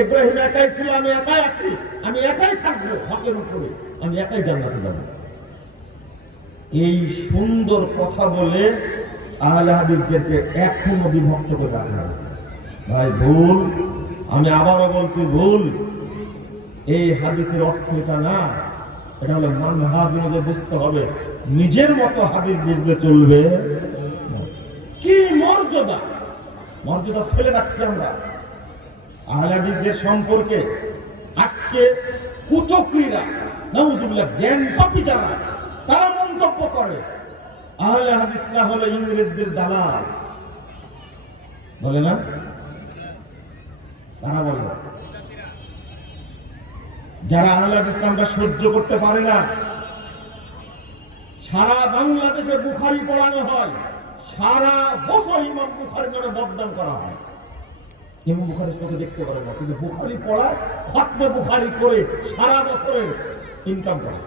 ইব্রাহিম একাই ছিল, আমি একাই আছি, আমি একাই থাকবো হকের উপরে, আমি একাই জান্নাতে যাব। এই সুন্দর কথা বলে আহলে হাদিসদেরকে এখনো বিভক্ত করে রাখা হয়েছে। ভাই ভুল, আমি আবারও বলছি ভুল। এই হাদিসের অর্থ এটা না, এটা হলো মানহাজ মধ্যে বুঝতে হবে, নিজের মতো হাদিস বুঝলে চলবে। কি মর্যাদা, মর্যাদা ফেলে রাখছি আমরা আহলে হাদিসদের সম্পর্কে। আজকে কুচক্রীরা, নাউজুবিল্লাহ, জ্ঞান পাপী যারা, তারা মন্তব্য করে আহলে হাদিসরা হলো ইংরেজদের দালাল, বলে না? তারা বলে যারা আহলে হাদিস আমরা সহ্য করতে পারে না, সারা বাংলাদেশে বুখারী পড়ানো হয়, সারা বছর ইমাম বুখারীর জন্য বদনাম করা হয়। ইমাম বুখারীর চোখে দেখতে পারে না, কিন্তু বুখারী পড়ায়, খতমে বুখারী করে সারা বছরের ইনকাম করে।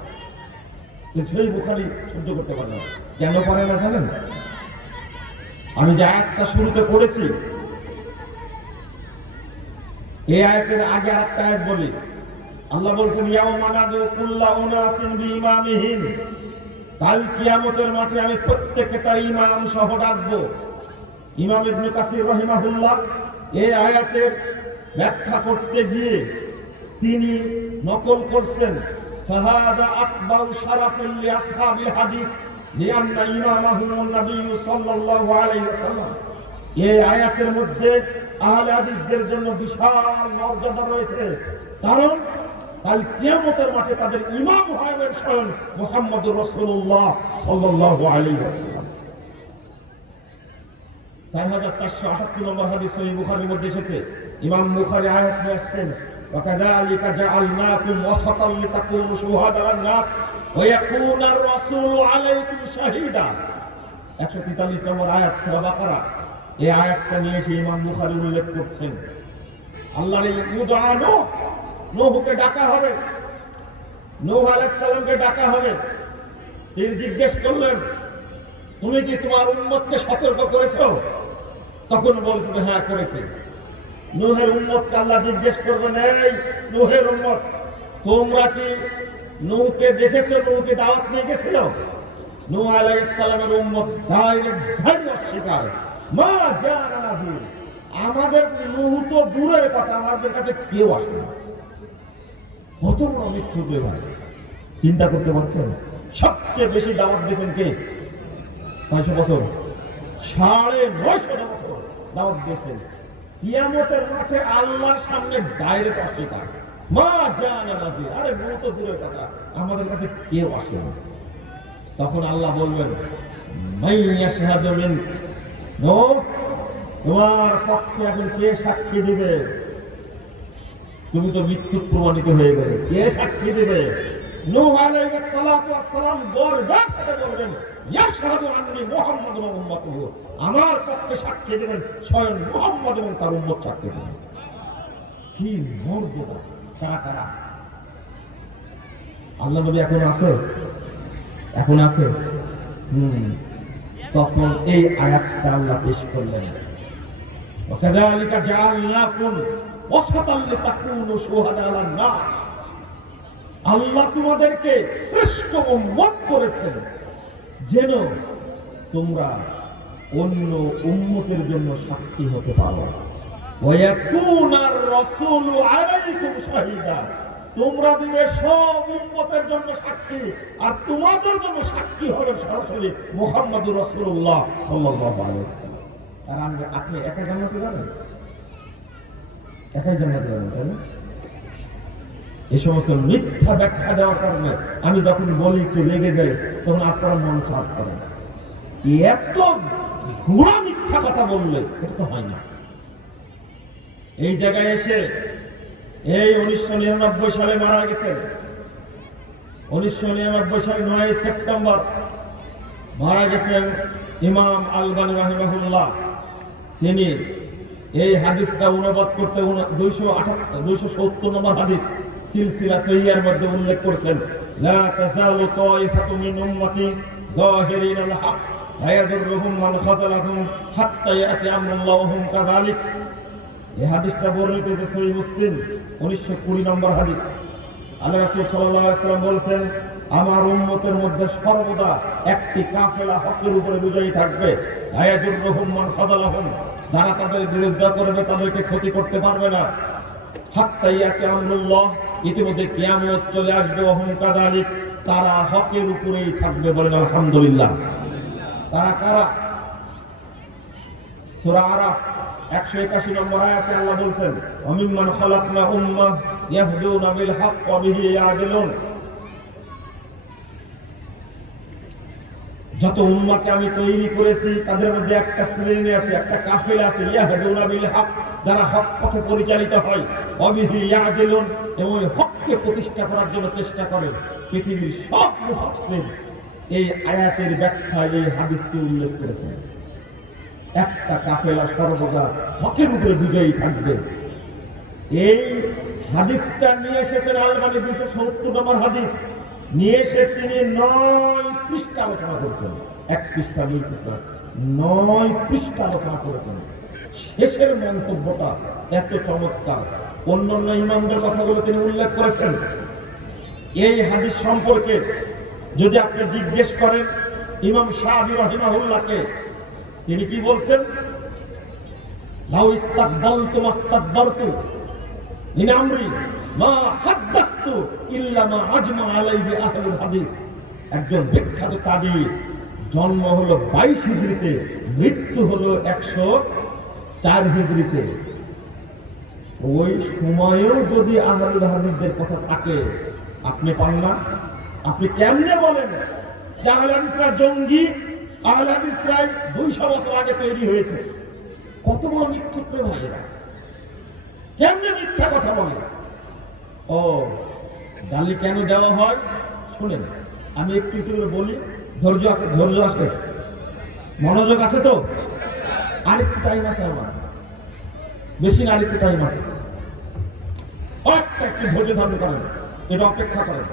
সেই বুখারী সহ্য করতে পারে না। কেন পারে না জানেন? আমি যে আয়াতটা শুরুতে পড়েছি, এই আয়াতের আগে আরেকটা আয়াত বলি। আল্লাহ বলছেন, ইয়াউমা নাদু কুল্লা উনাসিন বিইমামিহিম, কাল কিয়ামতের মাঠে আমি প্রত্যেককে তার ইমাম সহ ডাকবো। ইমাম ইবনে কাসির রাহিমাহুল্লাহ এই আয়াতের ব্যাখ্যা করতে গিয়ে তিনি নকল করছেন, ফাহাদা আকবারু শারাফুল লিআসহাবিল হাদিস লিআন্না ইমামাহুমুন নবী সাল্লাল্লাহু আলাইহি ওয়াসাল্লাম। এই আয়াতের মধ্যে আহলে হাদিসদের জন্য বিশাল মর্যাদা রয়েছে, কারণ কাল কিয়ামতের মাঠে তাদের ইমাম হবেন স্বয়ং মুহাম্মদুর রাসূলুল্লাহ সাল্লাল্লাহু আলাইহি ওয়াসাল্লাম। 4478 নম্বর হাদিস সহিহ বুখারীর মধ্যে এসেছে। ইমাম বুখারী আয়াত নিয়ে আসছেন, ওয়াকাযালিকা জাআলনাকুম ওয়াসাতান লিতাকুনু শুহাদা আন-নাস ওয়া ইয়াকুনা আর-রাসূলু আলাইকুম শাহীদা। 143 নম্বর আয়াত সূরা বাকারা। এই আয়াতটা নিয়ে এসে ইমাম বুখারী উল্লেখ করছেন, আল্লাহর এই উদানো নূহকে ডাকা হবে, নূহ আলাইহিস সালামকে ডাকা হবে। তিনি জিজ্ঞেস করলেন, তুমি কি তোমার উম্মতকে সতর্ক করেছো? তখন বলছিল, হ্যাঁ করেছি। নূহের উম্মতকে আল্লাহ জিজ্ঞেস করবেন, এই নূহের উম্মত, তোমরা কি নূহকে দেখেছো? নূহকে দাওয়াত নিয়ে গেছিল? নূহ আলাইহিস সালামের উম্মত ডাইরেক্ট ঝাড়ি অস্বীকার, মা জানা নাযীর, আমাদের নূহ তো দূরের কথা, আমাদের কাছে কেউ আসে না। কত বড় মিথ্যুক ভাই, চিন্তা করতে পারছেন? সবচেয়ে বেশি দাওয়াত দিয়েছেন কে? 500 বছর, 950 বছর দাওয়াত দিয়েছেন। কিয়ামতের মাঠে আল্লাহর সামনে ডাইরেক্ট অস্বীকার, মা জানা নাযীর, আরে নূহ তো দূরের কথা, আমাদের কাছে কেউ আসে না। তখন আল্লাহ বলবেন, মান ইয়াশহাদু মিন, নূহ তোমার পক্ষে এখন কে সাক্ষী দিবে? তুমি তো মিথ্যুক প্রমাণিত হয়ে গেলে, কে সাক্ষী দিবে? নূহ আলাইহিস সালাতু ওয়াস সালাম গর্বের সাথে বলবেন, ইয়াশহাদু আন্নী মুহাম্মাদুন ওয়া উম্মাতুহু, আমার পক্ষে সাক্ষী দিবেন স্বয়ং মুহাম্মদ এবং তার উম্মত সাক্ষী দিবেন। কি মর্যাদা! কারা কারা? আল্লাহ নবী এখন আছে, এখন আছে। তখন এই আয়াতটা আল্লাহ পেশ করলেন, ওয়াকাযালিকা জাআলনাকুম ওয়াসাতান লিতাকুনু শুহাদা আলান নাস, আল্লাহ তোমাদেরকে শ্রেষ্ঠ উম্মত করেছেন যেন তোমরা অন্য উম্মতের জন্য সাক্ষী হতে পারো। ওয়া ইয়াকুনার রাসূলু আলাইকুম শাহীদা, তোমরা দিবে সব উম্মতের জন্য সাক্ষী, আর তোমাদের জন্য সাক্ষী হবেন সরাসরি মুহাম্মদুর রাসূলুল্লাহ সাল্লাল্লাহু আলাইহি ওয়াসাল্লাম। আর আপনি একা জান্নাতে যাবেন? একাই জান্নাতে যাবেন, তাই না? এই সমস্ত মিথ্যা ব্যাখ্যা দেওয়ার কারণে আমি যখন বলি একটু লেগে যাই, তখন আপনারা মন খারাপ করেন। এত ঘোড়া মিথ্যা কথা বললে এটা তো হয় না। এই জায়গায় এসে এই 1999 সালে মারা গেছেন, 1999 সালে 9 সেপ্টেম্বর মারা গেছেন ইমাম আলবানী রাহিমাহুল্লাহ। তিনি এই হাদিসটা অনুবাদ করতে 270 নম্বর হাদিস সিলসিলা সহিহার মধ্যে উল্লেখ করেছেন, লা তাযালু তায়ফাতুম মিন উম্মতি যাহিরিনাল হক লা ইয়াদুররুহুম মান খাযালাহুম হাত্তা ইয়াতি আমরুল্লাহ ওয়া হুম কাযালিক। এই হাদিসটা বর্ণিত হয়েছে সহিহ মুসলিম 1920 নম্বর হাদিস। আল্লাহ রাসূল সাল্লাল্লাহু আলাইহি ওয়াসাল্লাম বলেছেন, আমার উম্মতের মধ্যে সর্বদা একটি কাফেলা হকের উপরে বিজয়ী থাকবে, লা ইয়াদুররুহুম মান খাযালাহুম, যারা তাদের বিরোধিতা করবে তাদেরকে ক্ষতি করতে পারবে না, হাত্তা ইয়াতি আমরুল্লাহ, ইতিমধ্যে কিয়ামত চলে আসবে, ওয়া হুম কাযালিক, তারা হকের উপরেই থাকবে। বলেন আলহামদুলিল্লাহ। তারা কারা? সূরা আরাফ 181 নম্বর আয়াতে আল্লাহ বলছেন, ওয়া মিম্মান খালাকনা উম্মাহ ইয়াহদুনা বিল হক ওয়া বিহি ইয়াদিলুন, যত উম্মাহকে আমি তৈরি করেছি তাদের মধ্যে একটা শ্রেণী আছে, একটা কাফেলা আছে, ইয়াহদুনা বিল হক, যারা হক পথে পরিচালিত হয়, ওয়া বিহি ইয়াদিলুন, এবং হককে প্রতিষ্ঠা করার জন্য চেষ্টা করে। পৃথিবীর সব মুফাসসির এই আয়াতের ব্যাখ্যায় এই হাদিসকে উল্লেখ করেছেন। একটা কাফেলা সর্বদা হকের উপরে বিজয়ী থাকবে। এই হাদিসটা নিয়ে এসেছেন আলবানী 270 নম্বর হাদিস নিয়ে এসে তিনি 9 পৃষ্ঠা আলোচনা করেছেন। 1 পৃষ্ঠা 2 পৃষ্ঠা 9 পৃষ্ঠা আলোচনা করেছেন। শেষের মন্তব্যটা এত চমৎকার। অন্যান্য ইমামদের কথাগুলো তিনি উল্লেখ করেছেন। এই হাদিস সম্পর্কে যদি আপনি জিজ্ঞেস করেন ইমাম শাফিঈ রাহিমাহুল্লাহকে, তিনি কি বলছেন? লাউ ইস্তাকবালতু মাস্তাকবারতু মিন আমরি মা হাদাসতু ইল্লা মা আজমা আলাইহি আহলুল হাদিস। একজন বিখ্যাত তাবী, জন্ম হলো 22 হিজরিতে, মৃত্যু হলো 104 হিজরিতে। ওই সময়েও যদি আহলুল হাদিসদের কথা থাকে, আপনি পান না? আপনি কেমনে বলেন যে আহলে হাদিসরা জঙ্গি? আহলে হাদিসরা 200 বছর আগে তৈরি হয়েছে। কত বড় মিথ্যুক ভাইয়েরা, কেমনে মিথ্যা কথা বলে? ও গালি কেন দেওয়া হয় শুনেন, আমি একটু একটু করে বলি। ধৈর্য আছে, ধৈর্য আছে, মনোযোগ আছে তো? আরেকটু টাইম আছে, আমার বেশি না, আরেকটু টাইম আছে। একটু ধৈর্য ধারণ করেন, এটা অপেক্ষা করেন।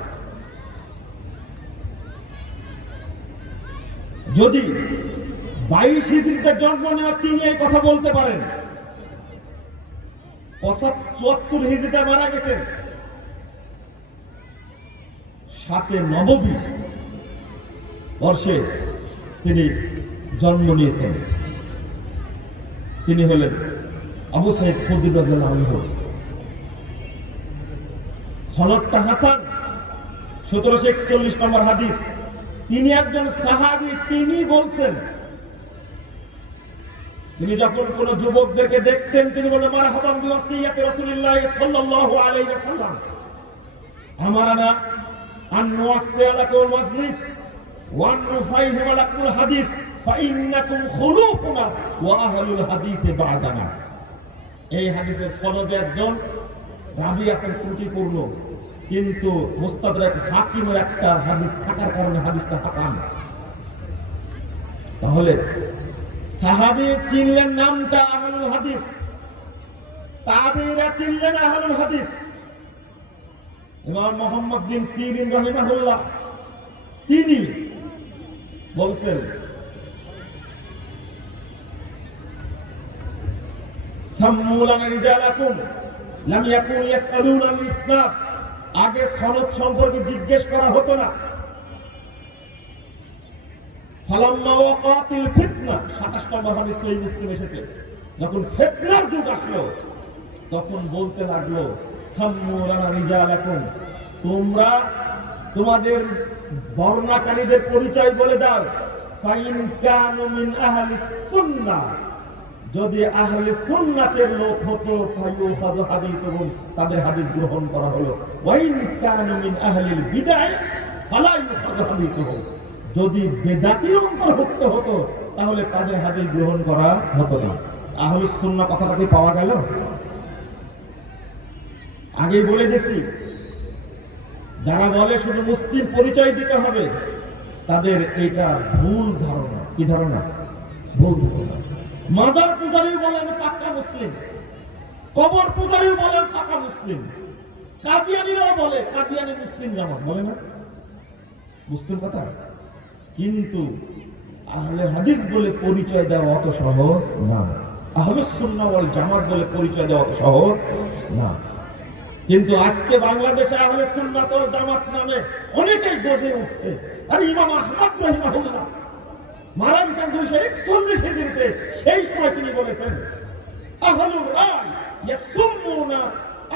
যদি 22 হিজরিতে জন্ম নেওয়া তিনি এই কথা বলতে পারেন, 74 হিজরিতে মারা গেছেন, 7 নববী বর্ষে তিনি জন্ম নিয়েছেন। তিনি হলেন আবু সাঈদ খুদরী রাদিয়াল্লাহু আনহু। সনদটা হাসান, 1741 নম্বর হাদিস। তিনি একজন সাহাবী। তিনি বলছেন, তিনি যখন কোন যুবকদেরকে দেখতেন তিনি বলেন মারহাবান বিওয়াসিয়াতি রাসূলিল্লাহ সাল্লাল্লাহু আলাইহি ওয়াসাল্লাম, আমারানা আন নুওয়াসিয়া লাকুল মাজলিস ওয়া আন নুফাইহিমা লাকুল হাদিস ফাইন্নাকুম খুলুফুনা ওয়া আহলুল হাদিস বা'দানা। এই হাদিসের সনদে একজন রাবী আছেন ত্রুটিপূর্ণ, কিন্তু মুস্তাদরাক হাকিমের একটা হাদিস থাকার কারণে হাদিসটা হাসান। তাহলে সাহাবী চিনলেন নামটা আহলুল হাদিস, তাবেঈরা চিনলেন আহলুল হাদিস। ইমাম মুহাম্মদ বিন সিরিন রাহিমাহুল্লাহ তিনি বলছেন, সাম্মু লানা রিজালাকুম লাম ইয়াকুন ইয়াসআলুনা আল ইসনাদ। আগে সনদ সম্পর্কে জিজ্ঞেস করা হতো না। ফালাম্মা ওয়াকাতিল ফিতনা, 27 নম্বর হাদিস সহিহ মুসলিম এসেছে, যখন ফিতনার যুগ আসলো তখন বলতে লাগলো সাম্মু লানা রিজালাকুম, তোমরা তোমাদের বর্ণনাকারীদের পরিচয় বলে দাও। ফাইন কানু মিন আহলিস সুন্নাহ, যদি আহলে সুন্নাতের লোক হতো ফায়ুখাযু হাদিসুহুম, তাদের হাদিস গ্রহণ করা হলো। ওয়াইন কানু মিন আহলিল বিদআহ ফালা ইউখাযু হাদিসুহুম, যদি বেদাতীর অন্তর্ভুক্ত হতো তাহলে তাদের হাদিস গ্রহণ করা হতো না। আহলে সুন্নাহ কথাটাকে পাওয়া গেল। আগে বলে গেছি, যারা বলে শুধু মুসলিম পরিচয় দিতে হবে, তাদের এটা ভুল ধারণা। কি ধারণা? ভুল ধারণা। মাজার পূজারী বলেন পাক্কা মুসলিম, কবর পূজারী বলেন পাক্কা মুসলিম, কাদিয়ানীরাও বলে কাদিয়ানী মুসলিম জামাত, বলে না মুসলিম কথা। কিন্তু আহলে হাদিস বলে পরিচয় দেওয়া অত সহজ না, আহলে সুন্নাহ ওয়াল জামাত বলে পরিচয় দেওয়া অত সহজ না। কিন্তু আজকে বাংলাদেশে আহলে সুন্নাহ ওয়াল জামাত নামে অনেকেই গজে উঠছে। আর ইমাম আহমদ রাহিমাহুল্লাহ মারা গেছেন 241 হিজরিতে, সেই সময় তিনি বলেছেন আহলুর রায় ইয়াসুম্মুনা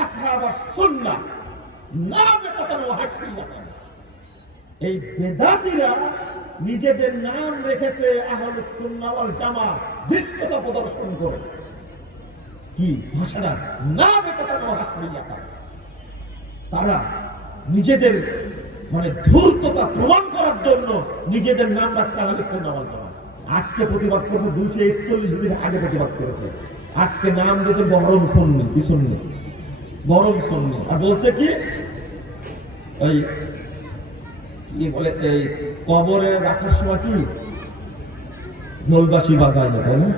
আসহাবাস সুন্নাহ নাবিতাতান ওয়া হাকিয়াতান। এই বেদাতীরা নিজেদের নাম রেখেছে আহলুস সুন্নাহ ওয়াল জামাত, ধৃষ্টতা প্রদর্শন করে। কি ভাষাটা? নাবিতাতান ওয়া হাকিয়াতান। তারা নিজেদের মানে ধূর্ততা প্রমাণ করার জন্য নিজেদের নাম রাখতে আহলুস সুন্নাহ ওয়াল জামাত। আজকে প্রতিবাদ করতে 241 হিজরি আগে প্রতিবাদ করেছে। আজকে নাম দিয়েছে বহরম সুন্নি। কি সুন্নি? বহরম সুন্নি। আর বলছে কি ওই কি বলে এই কবরে রাখার সময় কি ঢোলবাসি বাজায় না, তাই না?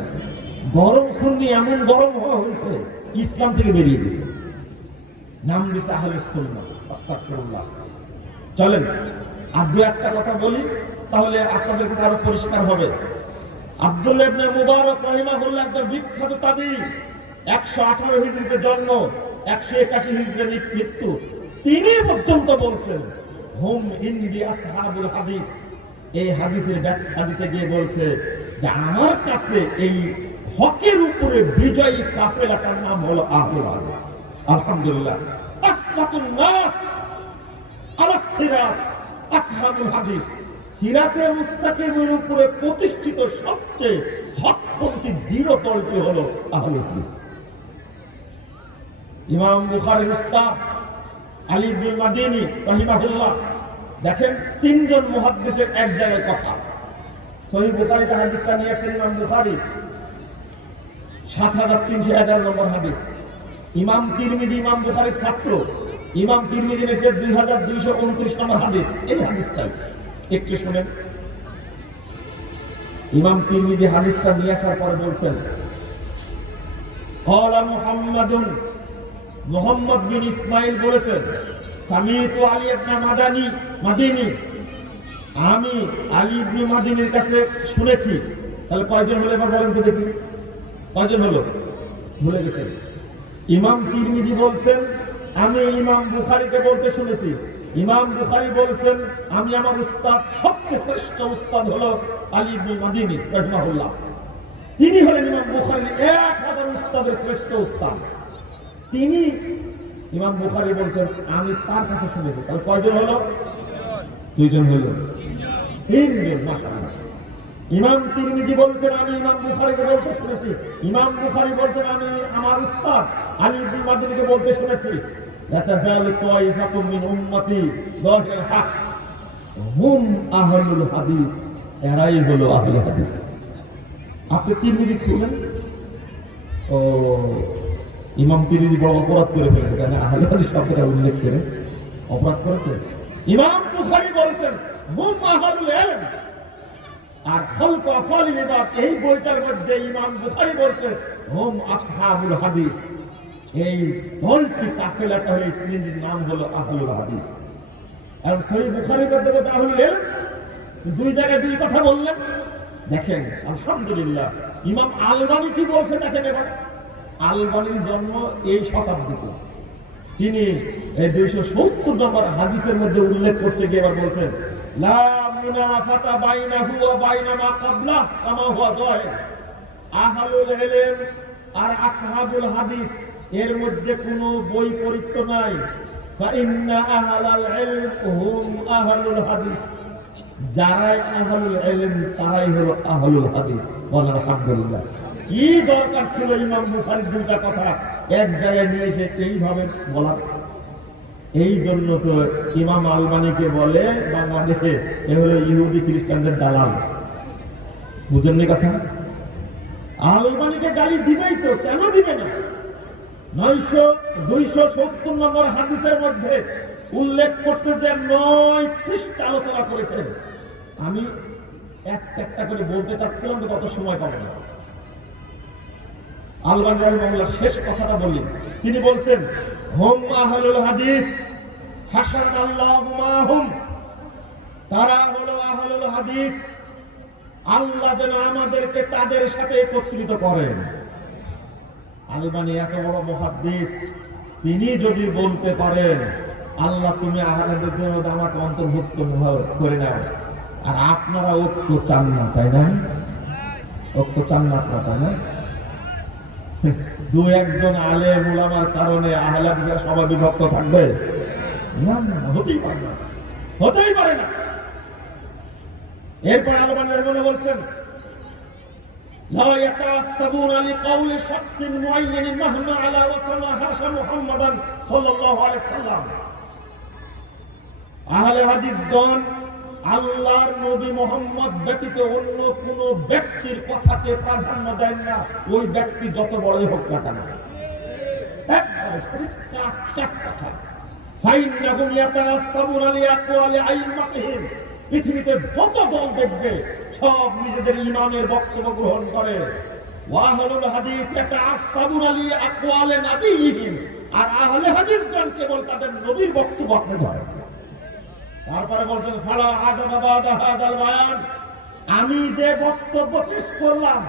গরম সুন্নি এমন গরম হওয়া হয়েছে ইসলাম থেকে বেরিয়ে গেছে, নাম দিছে আহলে সুন্নাহ। আস্তাগফিরুল্লাহ। চলেন আর দু একটা কথা বলি, তাহলে আপনাদের কাছে আরো পরিষ্কার হবে। আব্দুল্লাহ ইবনে মুবারক রাহিমাহুল্লাহ একজন বিখ্যাত তাবী, 118 হিজরিতে জন্ম, 181 হিজরিতে মৃত্যু। তিনি পর্যন্ত বলছেন হুম ইনদি আসহাবুল হাদিস। এই হাদিসের ব্যাখ্যা দিতে গিয়ে বলছে যে আমার কাছে এই হকের উপরে বিজয়ী কাফেলাটার নাম হলো আহলুল হাদিস। আলহামদুলিল্লাহ। আসবাতুন নাস আলা সিরাত আসহাবুল হাদিস। সিরাতে মুস্তাকিমের উপরে প্রতিষ্ঠিত সবচেয়ে হকপন্থী দৃঢ় দলটি হলো আহলুল হাদিস। ইমাম বুখারীর উস্তাদ আলী ইবনে মাদিনী রাহিমাহুল্লাহ, দেখেন তিনজন মুহাদ্দিসের এক জায়গায় কথা। সহিহ বুখারীতে হাদিসটা নিয়ে আসছেন ইমাম বুখারী, 7311 নম্বর হাদিস। ইমাম তিরমিজি ইমাম বুখারীর ছাত্র, ইমাম তিরমিজি লিখেছেন 2229 নম্বর হাদিস। এই হাদিসটাই একটু শুনেন। ইমাম তিরমিজি হাদিসটা নিয়ে আসার পরে বলছেন ক্বালা মুহাম্মাদুন, মুহাম্মদ বিন ইসমাইল বলেছেন সামিতু আলী ইবনে মাদিনী, আমি আলী ইবনে মাদিনীর কাছে শুনেছি। তাহলে কয়জন হলো এবার বলেন তো দেখি, কয়জন হলো? ভুলে গেছেন। ইমাম তিরমিজি বলছেন আমি ইমাম বুখারীকে বলতে শুনেছি। ইমাম বুখারী বলছেন আমি আমার উস্তাদ, সবচেয়ে শ্রেষ্ঠ উস্তাদ হলো আলী ইবনে মাদিনী রাহিমাহুল্লাহ। তিনি হলেন ইমাম বুখারীর 1000 উস্তাদের শ্রেষ্ঠ উস্তাদ। তিনি ইমাম বুখারী বলছেন আমি তার কাছে শুনেছি। তাহলে কয়জন হলো? দুইজন হলো, তিনজন। মাশাআল্লাহ। ইমাম তিরমিজি বলছেন আমি ইমাম বুখারীকে বলতে শুনেছি। ইমাম বুখারী বলছেন আমি আমার উস্তাদ আলী ইবনে মাদিনীকে বলতে শুনেছি। লাতাযালু তায়িফাতুম মিন উম্মতি যাহিরুল হক হুম আহলুল হাদিস। এরাই হলো আহলে হাদিস। আপনি তিরমিজি খুলেন, ও ইমাম তিরমিজি বড় অপরাধ করে ফেলেছে, কেন আহলে হাদিস শব্দটা উল্লেখ করে অপরাধ করেছে। ইমাম বুখারী বলছেন হুম আহলুল ইলম, আর খালকু আফআলিল ইবাদ এই বইটার মধ্যে ইমাম বুখারী বলছেন হুম আসহাবুল হাদিস। এই দলটি কাফেলাটা হলো শ্রেণীর নাম হলো আহলুল হাদিস। আর সহিহ বুখারীর মধ্যে বলতে আহলুল ইলম, দুই জায়গায় দুই কথা বললেন। দেখেন আলহামদুলিল্লাহ। ইমাম আলবানী কি বলছে দেখেন এবার। আলবানীর জন্ম এই শতাব্দীতে, তিনি এই 270 নম্বর হাদিসের মধ্যে উল্লেখ করতে গিয়ে এবার বলছেন লা মুনাফাতা বাইনাহু ওয়া বাইনা মা ক্বাবলা কামা হুয়া যাহির। আহলুল ইলম আর আসহাবুল হাদিস এর মধ্যে কোনো বৈপরীত্য নাই। ফা ইন্না আহলাল ইলম হুম আহলুল হাদিস। যারাই আহলুল ইলম তারাই হলো আহলুল হাদিস। বলেন আলহামদুলিল্লাহ। কি দরকার ছিল ইমাম বুখারীর দুইটা কথা এক জায়গায় নিয়ে এসে এইভাবে বলা? এই জন্য তো ইমাম আলবানীকে বলে বাংলাদেশে এ হলো ইহুদি খ্রিস্টানদের দালাল। বুঝেননি কথা? আলবানীকে গালি দিবেই তো, কেন দিবে না? 270 নম্বর হাদিসের মধ্যে উল্লেখ করতে যে 9 পৃষ্ঠা আলোচনা করেছেন। আমি একটা একটা করে বলতে চাচ্ছিলাম তো কত সময় পাবো না। আলবানী রাহিমাহুল্লাহ শেষ কথাটা বলি। তিনি বলছেন হুম আহলুল হাদিস হাশারানাল্লাহু মাহুম। তারা হলো আহলুল হাদিস, আল্লাহ যেন আমাদেরকে তাদের সাথে একত্রিত করেন। আলবানী এত বড় মুহাদ্দিস, তিনি যদি বলতে পারেন আল্লাহ তুমি আহলেদের মধ্যে আমাকে অন্তর্ভুক্ত করে নাও, আর আপনারা ঐক্য চান না, তাই না? ঐক্য চান না আপনারা, তাই না? দু একজন আলেম উলামার কারণে আহলে হাদিসরা সবাই বিভক্ত থাকবে? না, হতেই পারে না, হতেই পারে না। এরপর আলবানী রাহিমাহুল্লাহ বলছেন লা ইয়াতাসাবুনা লিকাউলি শাখসিন মুআয়্যানিন মাহমা আলা ওয়াসাল্লা হাশা মুহাম্মাদান সাল্লাল্লাহু আলাইহি ওয়াসাল্লাম। আহলে হাদিসগণ আল্লাহর নবী মুহাম্মদ ব্যতীত অন্য কোন ব্যক্তির কথাকে প্রাধান্য দেন না, ওই ব্যক্তি যত বড়ই হোক না কেন। একবারে পরিষ্কার কথা। ফাইন্নাহুম ইয়াতাআসসাবুনা লিআকওয়ালি আইম্মাতিহিম। পৃথিবীতে যত দল দেখবে সব নিজেদের ইমামের বক্তব্য গ্রহণ করে। ওয়া আহলুল হাদিস ইয়াতাআসসাবুনা লিআকওয়ালি নাবিয়িহিম। আর আহলে হাদিসগণ কেবল তাদের নবীর বক্তব্য ধরে। তারপরে বলছেন ফালা আযাবা বাদা হাযাল বায়ান। আমি যে বক্তব্য পেশ করলাম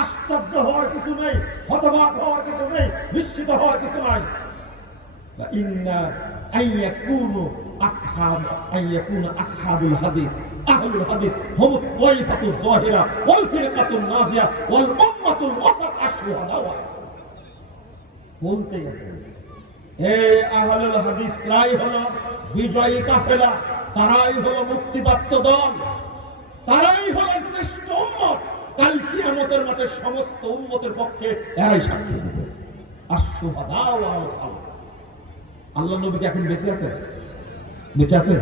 আশ্চর্য হওয়ার কিছু নেই, হতবাক হওয়ার কিছু নেই, বিস্মিত হওয়ার কিছু নাই। ইন্না আইয়াকুনু আসহাবুল হাদিস আহলুল হাদিস হুম ওয়াইফাতুল যাহিরা ওয়াল ফিরকাতুন নাজিয়া ওয়াল উম্মাতুল ওয়াসাত আশ-শুহাদা। বলতে গেছে এই আহলুল হাদিসরাই হলো বিজয়ী কাফেলা, তারাই হলো মুক্তিপ্রাপ্ত দল, তারাই হলো শ্রেষ্ঠ উম্মত। কাল কিয়ামতের মাঠে সমস্ত উম্মতের পক্ষে এরাই সাক্ষী দিবে। আশ-শুহাদা ওয়াল খালক। আল্লাহর নবী কি এখন বেঁচে আছেন? বেঁচে আছেন?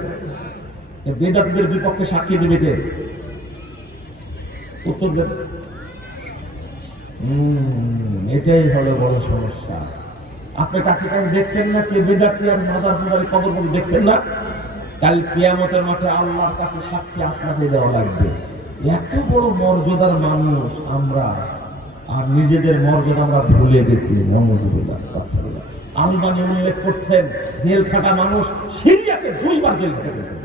এই বেদাতীদের বিপক্ষে সাক্ষী দিবে কে? উত্তর দেন। এটাই হলো বড় সমস্যা। আপনি তাকে কেন দেখছেন না? কে বেদাতি আর মাজার পূজারী কবর দেখছেন না? কাল কিয়ামতের মাঠে আল্লাহর কাছে সাক্ষী আপনাকে দেওয়া লাগবে। এত বড় মর্যাদার মানুষ আমরা, আর নিজেদের মর্যাদা আমরা ভুলে গেছি। নাউযুবিল্লাহ। আলবানী উল্লেখ করছেন জেল খাটা মানুষ সিরিয়াতে 2 বার জেল খেটেছে।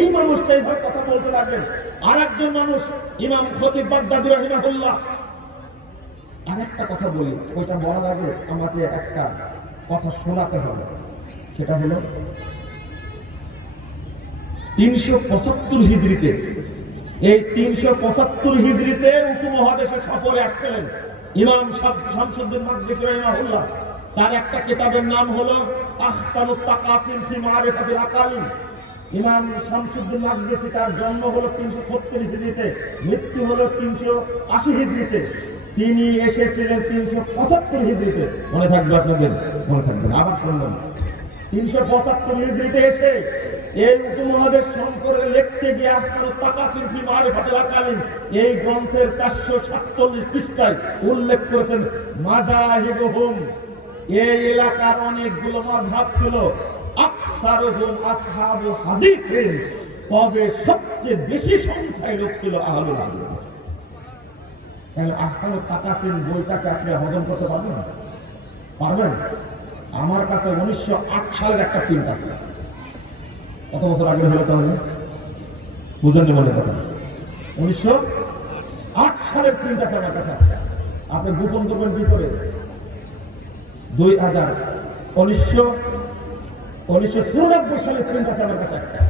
এই মানুষটা এইভাবে কথা বলতে লাগলেন। আর একজন মানুষ ইমাম খতিব বাগদাদী রাহিমাহুল্লাহ। আরেকটা কথা বলি, ওইটা বলার আগে আমাকে একটা কথা শোনাতে হবে। সেটা হলো 375 হিজরিতে, এই 375 হিজরিতে উপমহাদেশে সফরে আসছিলেন ইমাম শামসুদ্দিন মাকদিসি রাহিমাহুল্লাহ। তার একটা কিতাবের নাম হলো আহসানুত তাকাসিম ফি মারিফাতিল আকালিম। ইমাম শামসুদ্দিন মাকদিসি, তার জন্ম হলো 370 হিজরিতে, মৃত্যু হলো 380 হিজরিতে। তিনি এসেছিলেন 375 হিজরিতে। মনে থাকবে আপনাদের, মনে থাকবেন। আবার শুনলাম 375 হিজরিতে এসে এই উপমহাদেশ সম্পর্কে লিখতে গিয়ে আহসানুত তাকাসিম ফি মারিফাতিল আকালিম এই গ্রন্থের 447 পৃষ্ঠায় উল্লেখ করেছেন মাযাহিবুহুম। এই এলাকার অনেকগুলো মাযহাব ছিল। আকসারুহুম আসহাবু হাদিসিন। তবে সবচেয়ে বেশি সংখ্যায় লোক ছিল আহলুল হাদিস। তাহলে আহসানুত তাকাসিম বইটাকে আপনি হজম করতে পারবেন? পারবেন? আমার কাছে 1908 সালের একটা প্রিন্ট আছে। কত বছর আগে হলো তাহলে? বুঝেননি মনে কথা? 1908 সালের প্রিন্ট আছে আমার কাছে। আপনি গোপন করবেন কি করে? 1994 সালের প্রিন্ট আছে আমার কাছে একটা।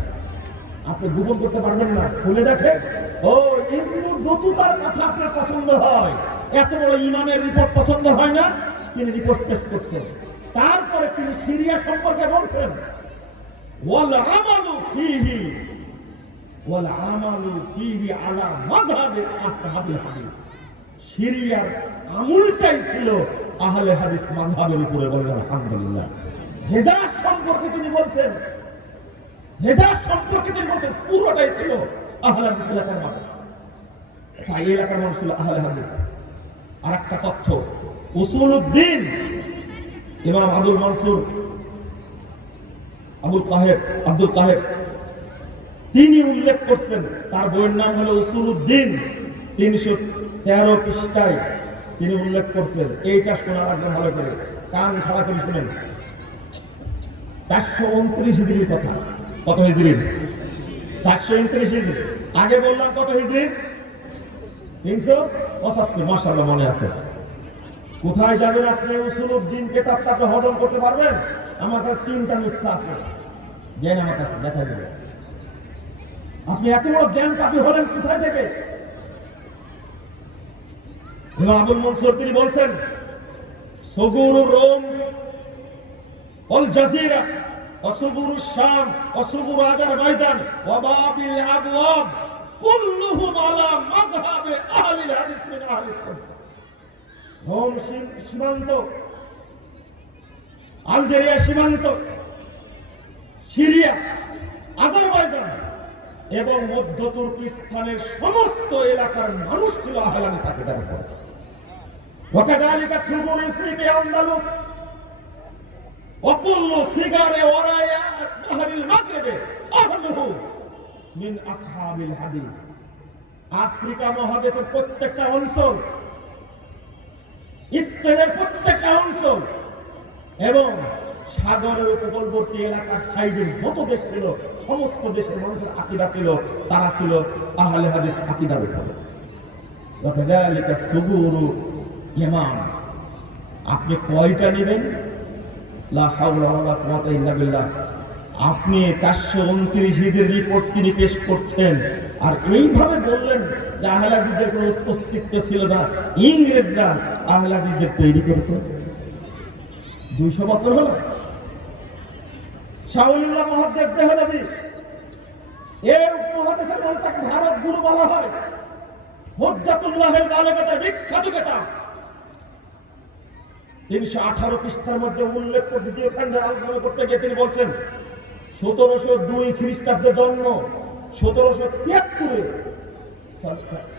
আপনি গোপন করতে পারবেন না। খুলে দেখে ও ইবনু বতুতার কথা আপনার পছন্দ হয়, এত বড় ইমামের রিপোর্ট পছন্দ হয় না, তিনি রিপোর্ট পেশ করছেন। তারপরে তিনি সিরিয়া সম্পর্কে বলছেন ওয়াল আমালু ফিহি আলা মাযহাবি আসহাবিল হাদিস। সিরিয়ার আমলটাই ছিল আহলে হাদিস মাযহাবের উপরে। বলেন আলহামদুলিল্লাহ। হেজাজ সম্পর্কে তিনি বলছেন, হেজাজ সম্পর্কে তিনি বলছেন পুরোটাই ছিল আহলে হাদিস এলাকার মানুষ। তাই এলাকার মানুষ ছিল আহলে হাদিস। আর একটা তথ্য, উসুলউদ্দিন ইমাম আব্দুল কাহের তিনি উল্লেখ করছেন, তার বইয়ের নাম হলো উসুলউদ্দিন। 313 পৃষ্ঠায় তিনি উল্লেখ করছেন। এইটা শোনার একদম ভালো করে কান সারা করে শুনেন। 429 হিজরির কথা। কত হিজরি? 429 হিজরি। আগে বললাম কত হিজরি? 375। মাশাআল্লাহ, মনে আছে। কোথায় যাবেন আপনি? উসুলউদ্দিন কিতাবটাকে হজম করতে পারবেন? আমার কাছে 3টা নুসখা আছে, জ্ঞান আমার কাছে দেখা যাবে। আপনি এত বড় জ্ঞান কাপি হলেন কোথায় থেকে? আবুল মনসুর তিনি বলছেন সুগুরুর রোম ওয়াল জাজিরা ওয়া সুগুরুশ শাম ওয়া সুগুরু আজারবাইজান ওয়া বাবিল আবওয়াব কুল্লুহুম আলা মাযহাবে আহলিল হাদিস মিন আহলিস সুন্নাহ। রোম সীমান্ত, আলজেরিয়া সীমান্ত, সিরিয়া, আজারবাইজান এবং মধ্য তুর্কিস্তানের সমস্ত এলাকার মানুষ ছিল আহলে হাদিস আকীদার উপর। ওয়াকাযালিকা সুগুরু ইফরিকিয়া আন্দালুস অকুল্লু সিগারে ওরায়া বাহরিল মাগরিবে আহলুহু মিন আসহাবিল হাদিস। আফ্রিকা মহাদেশের প্রত্যেকটা অঞ্চল, স্পেনের প্রত্যেকটা অঞ্চল এবং সাগরের উপকূলবর্তী এলাকার সাইডের যত দেশ ছিল, সমস্ত দেশের মানুষের আকীদা ছিল, তারা ছিল আহলে হাদিস আকীদার উপরে। ওয়াকাযালিকা সুবুরু ইমাম। আপনি কয়টা নেবেন? লা হাওলা ওয়ালা কুওয়াতা ইল্লা বিল্লাহ। আপনি 429 হিজরির রিপোর্ট তিনি পেশ করছেন, আর এইভাবে বললেন যে আহলে হাদিসের কোনো অস্তিত্ব ছিল না, ইংরেজরা আহলে হাদিসদের তৈরি করেছে। 200 বছর হলো। শাহুল্লাহ মুহাদ্দিস দেহলভী, এর উপমহাদেশের মানুষ তাকে ভারত গুরু বলা হয়। হুজ্জাতুল্লাহিল বালিগাতের বিখ্যাত কিতাব 318 পৃষ্ঠার মধ্যে উল্লেখ করে দ্বিতীয় খণ্ডে আলোচনা করতে গিয়ে তিনি বলছেন 1702 খ্রিস্টাব্দে জন্ম, 1773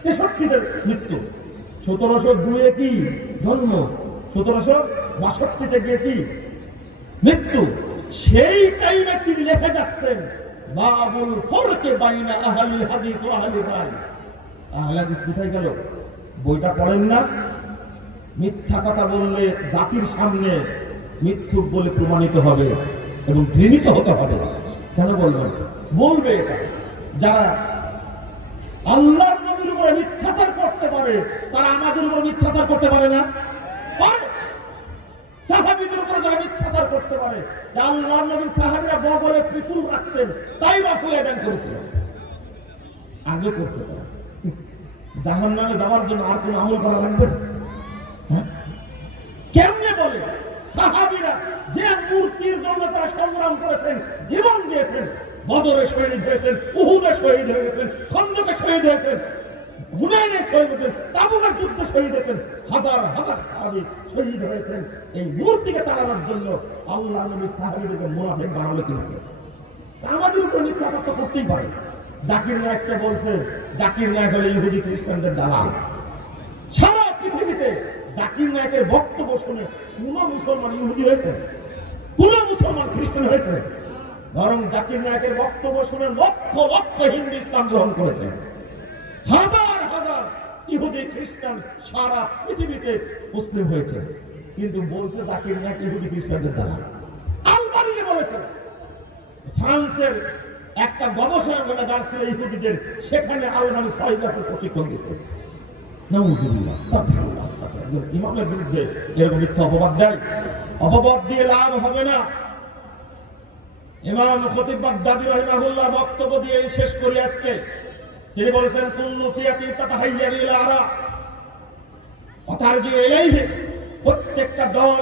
63 মৃত্যু। 1702 কি জন্ম, 1762 গিয়ে কি মৃত্যু। সেই টাইমে তিনি লিখে যাচ্ছেন বাবুল ফরকে বাইনা আহলিল হাদিস ওয়া আহলিল রাই। আহলে হাদিস কোথায় গেল? বইটা পড়েন না? মিথ্যা কথা বললে জাতির সামনে মিথ্যুক বলে প্রমাণিত হবে এবং ঘৃণিত হতে হবে। কেন বলবেন? বলবে যারা আল্লাহর নবীর উপরে মিথ্যাচার করতে পারে, তারা আমাদের উপরে মিথ্যাচার করতে পারে না? সাহাবীদের উপরে যারা মিথ্যাচার করতে পারে, আল্লাহর নবীর সাহাবীরা বগলে পিপুল রাখতেন, তাই রাসূল এলান করেছিলেন, আগে করছে। জাহান্নামে যাওয়ার জন্য আর কোন আমল করা লাগবে? কেমনে বলে? সাহাবীরা যে মূর্তির জন্য তারা সংগ্রাম করেছেন, জীবন দিয়েছেন, বদরে শহীদ হয়েছেন, উহুদে শহীদ হয়েছেন, খন্দকে শহীদ হয়েছেন, হুনাইনে শহীদ হয়েছেন, তাবুকের যুদ্ধে শহীদ হয়েছেন, হাজার হাজার সাহাবী শহীদ হয়েছেন এই মূর্তিকে তাড়ানোর জন্য। আল্লাহ নবী সাহাবীদেরকে মুনাফিক বানালো কিন্তু আমাদের উপর মিথ্যাচার তো করতেই পারে। জাকির নায়েককে বলছে জাকির নায়েক হলো ইহুদি খ্রিস্টানদের দালাল। সারা পৃথিবীতে জাকির নায়েকের বক্তব্য শুনে কোন মুসলমান ইহুদি হয়েছে? কোন মুসলমান খ্রিস্টান হয়েছে? বরং জাকির নায়েকের বক্তব্য শুনে লক্ষ লক্ষ হিন্দু ইসলাম গ্রহণ করেছে। হাজার হাজার ইহুদি খ্রিস্টান সারা পৃথিবীতে মুসলিম হয়েছে। কিন্তু বলছে জাকির নায়েক ইহুদি খ্রিস্টানদের দালাল। আলবানি বলেছে ফ্রান্সের একটা গবেষণাগার ছিল ইহুদিদের, সেখানে আলবানি 6 বছর প্রশিক্ষণ দিয়েছে। ইমামের বিরুদ্ধে এরকম মিথ্যা অপবাদ দেয়, অপবাদ দিয়ে লাভ হবে না। ইমাম খতিব বাগদাদী রাহিমাহুল্লাহ বক্তব্য দিয়ে শেষ করি আজকে। তিনি বলেছেন কুল্লু ফিয়াতি তাতাহাইয়ারু ইলা আরা অতারজি ইলাইহি। প্রত্যেকটা দল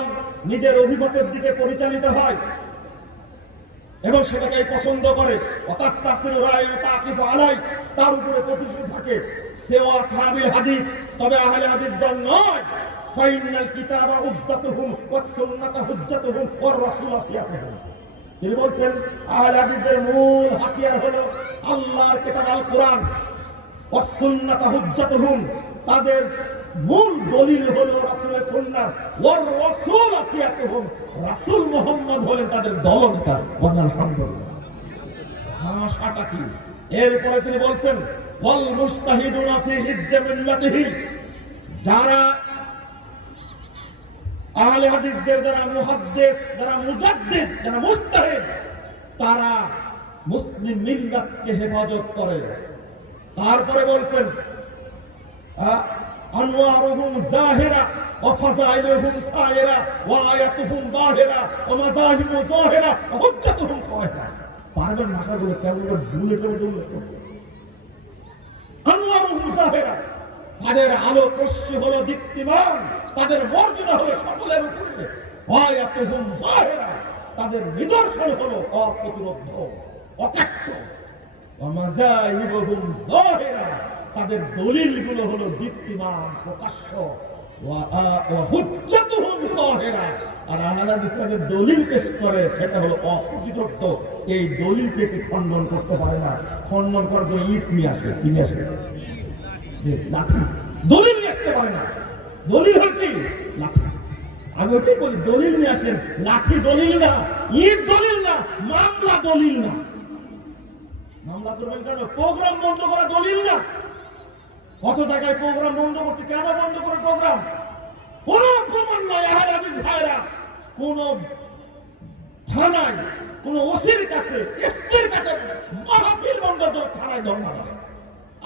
নিজের অভিমতের দিকে পরিচালিত হয় এবং সেটাকে পছন্দ করে। অতাস্তাসিরু রায় তাকিফু আলাই, তার উপরে প্রতিষ্ঠিত থাকে। সেও আসহাবুল হাদিস, তবে আহলে হাদিস দল নয়। ফাইনাল কিতাবা উদ্দাতুহুম ওয়াস সুন্নাতু হুজ্জাতুহুম ওয়ার রাসূল ফিয়াতুহুম। তিনি বলছেন আহলে হাদিসের মূল হাতিয়ার হলো আল্লাহর কিতাব আল কোরআন, ওয়াস সুন্নাতু হুজ্জাতুহুম, তাদের মূল দলিল হলো রাসূলের সুন্নাহ, ওয়ার রাসূল ফিয়াতুহুম, রাসূল মুহাম্মদ হলেন তাদের দলনেতা। আলহামদুলিল্লাহ। ভাষাটা কি? এরপরে তিনি বলছেন ওয়াল মুস্তাহিদুনা ফি হিজ্জা মিল্লাতিহি, যারা আহলে হাদিসদের, যারা মুহাদ্দিস, যারা মুজাদ্দিদ, যারা মুস্তাহিদ, তারা মুসলিম মিল্লাতকে হেফাজত করে। তারপরে বলছেন আনওয়ারুহুম যাহিরা ওয়া ফাযাইলুহুম সায়রা ওয়া আয়াতুহুম বাহিরা ওয়া মাযাহিবু যাহিরা ওয়া হুজ্জাতুহুম কাহিরা। পারবেন ভাষাগুলো কেমন করে ভুলে করে দিল? আনওয়ারুহুম যাহিরা, তাদের আলো রশ্মি হলো দীপ্তিমান, তাদের মর্যাদা হলো সকলের উপরে। ওয়া আয়াতুহুম বাহিরা, তাদের নিদর্শন হলো অপ্রতিরোধ্য, অকাট্য। ওয়া মাযাহিবুহুম যাহিরা, তাদের দলিলগুলো হলো দীপ্তিমান, প্রকাশ্য। ওয়া হুজ্জাতুহুম কাহিরা, আর আহলে হাদিসের দলিল পেশ করে সেটা হলো অপ্রতিরোধ্য। এই দলিলকে কি খণ্ডন করতে পারে না? খণ্ডন করার জন্য ইট নিয়ে আসে, কি নিয়ে আসে? লাঠি। দলিল নিয়ে আসতে পারে না। দলিল হল কি? লাঠি। আমি ওটাই বলি, দলিল নিয়ে আসেন। লাঠি দলিল না, ইট দলিল না, মামলা দলিল না। মামলা করবেন কেন? প্রোগ্রাম বন্ধ করা দলিল না। কত জায়গায় প্রোগ্রাম বন্ধ করছে, কেন বন্ধ করে প্রোগ্রাম? কোন প্রমাণ নাই। আহলে হাদিস ভাইরা কোন থানায়, কোন ওসির কাছে, এসপির কাছে মাহফিল বন্ধ করে থানায় ধর্ণা করে।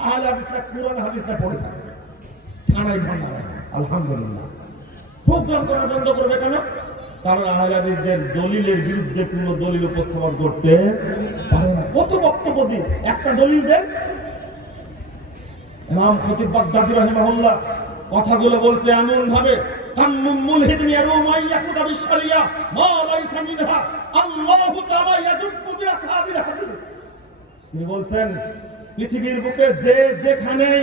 আহলে হাদিসরা কুরআন হাদিসটা পড়ে থাকে, থানায় ধর্ণা করে। আলহামদুলিল্লাহ। প্রোগ্রাম করা বন্ধ করবে কেন? কারণ আহলে হাদিসদের দলিলের বিরুদ্ধে কোন দলিল উপস্থাপন করতে পারে না। কত বক্তব্য দিয়ে একটা দলিল দেন। ইমাম খতিব বাগদাদী রাহিমাহুল্লাহ কথাগুলো বলছে এমন ভাবে, কাম্মুম মুলহিদিন ইয়ারুমা ইয়াকুদা বিশরিয়া মা লাইসা মিনহা আল্লাহু তাআলা ইয়াজুবু বিআসহাবিল হাদিস। তিনি বলছেন পৃথিবীর বুকে যে যেখানেই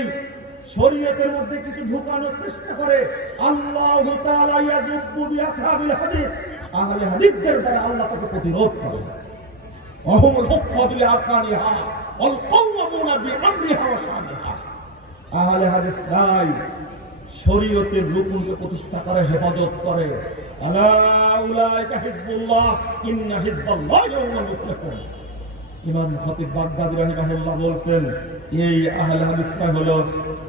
শরীয়তের মধ্যে কিছু ঢুকানোর চেষ্টা করে, আল্লাহু তাআলা ইয়াজুবু বিআসহাবিল হাদিস, আহলে হাদিসদের দ্বারা আল্লাহ তাকে প্রতিরোধ করে। ওয়াহুমুল হুফাযু লিআরকানিহা ওয়াল কাওয়ামুনা বিআমরিহা ওয়া শানিহা। আহলে হাদিস নাই শরীয়তের রুকুনকে প্রতিষ্ঠা করে, হেফাজত করে। আলা উলাইকা হিজবুল্লাহ ইন্না হিজবাল্লাহি হুমুল মুফলিহুন। ইমাম খতিব বাগদাদী রাহিমাহুল্লাহ বলছেন এই আহলে হাদিসরা হলো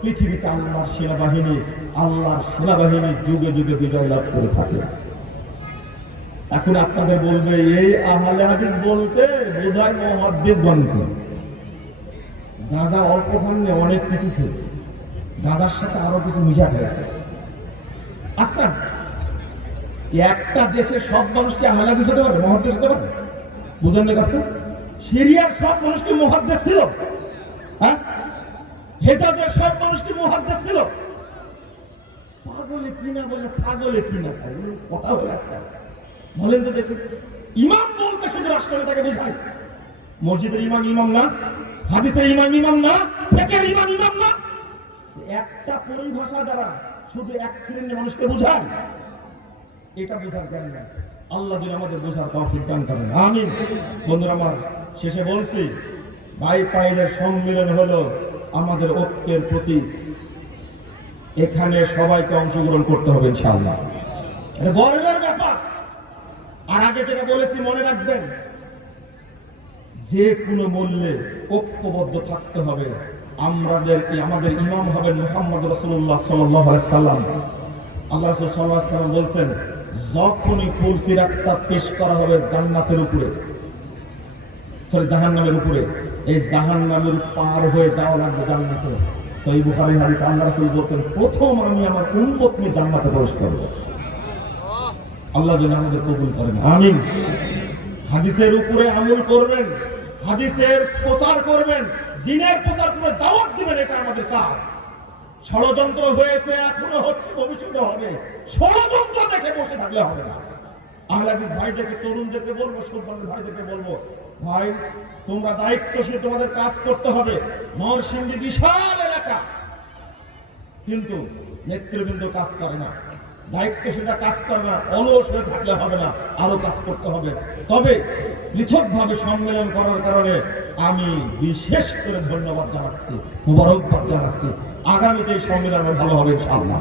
পৃথিবীতে আল্লাহর সেনাবাহিনী। আল্লাহর সেনাবাহিনী যুগে যুগে বিজয় লাভ করে থাকে। এখন আপনাদের বলবে এই আহলে হাদিস বলতে বোঝায় মুহাদ্দিস বানতে। গাঁজা অল্প খানলে অনেক কিছু খেয়েছে, গাঁজার সাথে আরো কিছু মিশা খেয়েছে। আচ্ছা, একটা দেশের সব মানুষকে আহলে হাদিস হতে পারে, মুহাদ্দিস হতে পারে? বুঝলেন কথা? সিরিয়ার সব মানুষকে মুহাদ্দিস ছিল? হ্যাঁ, হেজাজের সব মানুষকে মুহাদ্দিস ছিল? পাগলে কিনা বলে ছাগলে কিনা কথা হয়ে আছে। বলেন তো দেখুন, ইমাম বলতে শুধু রাষ্ট্রনেতাকে বোঝায়? মসজিদের ইমাম ইমাম না, হাদিসের ইমাম ইমাম না, ফিকহের ইমাম ইমাম না? একটা পরিভাষা দ্বারা শুধু এক শ্রেণীর মানুষকে বোঝায়? এটা বোঝার জ্ঞান না। আল্লাহ যেন আমাদের বোঝার তৌফিক দান করেন, আমিন। বন্ধুরা আমার, শেষে বলছি বাইপাইলের সম্মেলন হলো আমাদের ঐক্যের প্রতীক। এখানে সবাইকে অংশগ্রহণ করতে হবে ইনশাআল্লাহ, এটা গর্বের ব্যাপার। আর আগে যেটা বলেছি মনে রাখবেন, যে কোনো মূল্যে ঐক্যবদ্ধ থাকতে হবে। আমাদের ইমাম হবেন মুহাম্মদ রাসূলুল্লাহ সাল্লাল্লাহু আলাইহি সাল্লাম। আল্লাহ রাসূল সাল্লাল্লাহু আলাইহি সাল্লাম বলেছেন, যখনই ফুল সিরাতটা পেশ করা হবে জান্নাতের উপরে, জাহান্নামের উপরে, এই জাহান্নামের পার হয়ে যাওয়া লাগবে জান্নাতে। সহিহ বুখারীর হাদিস, আল্লাহ রাসূল বলেছেন, প্রথম আমি আমার উম্মত নিয়ে জান্নাতে প্রবেশ করব। আল্লাহ যেন আমাদের কবুল করেন, আমিন। হাদিসের উপরে আমল করবেন, হাদিসের প্রচার করবেন, দ্বীনের প্রচার করে দাওয়াত দিবেন, এটা আমাদের কাজ। ষড়যন্ত্র হয়েছে, এখনো হচ্ছে, ভবিষ্যতে হবে। ষড়যন্ত্র দেখে বসে থাকলে হবে না। আহলে হাদিস ভাইদেরকে, তরুণদেরকে বলবো, সুবহানের ভাইদেরকে বলবো, ভাই তোমরা দায়িত্বশীল, তোমাদের কাজ করতে হবে। নরসিংদী বিশাল এলাকা, কিন্তু নেতৃবৃন্দ কাজ করে না, দায়িত্বশীলরা কাজ করে না। অলস হয়ে থাকলে হবে না, আরো কাজ করতে হবে। তবে পৃথকভাবে সম্মেলন করার কারণে আমি বিশেষ করে ধন্যবাদ জানাচ্ছি, মুবারকবাদ জানাচ্ছি। আগামীতে এই সম্মেলন ভালো হবে ইনশাআল্লাহ।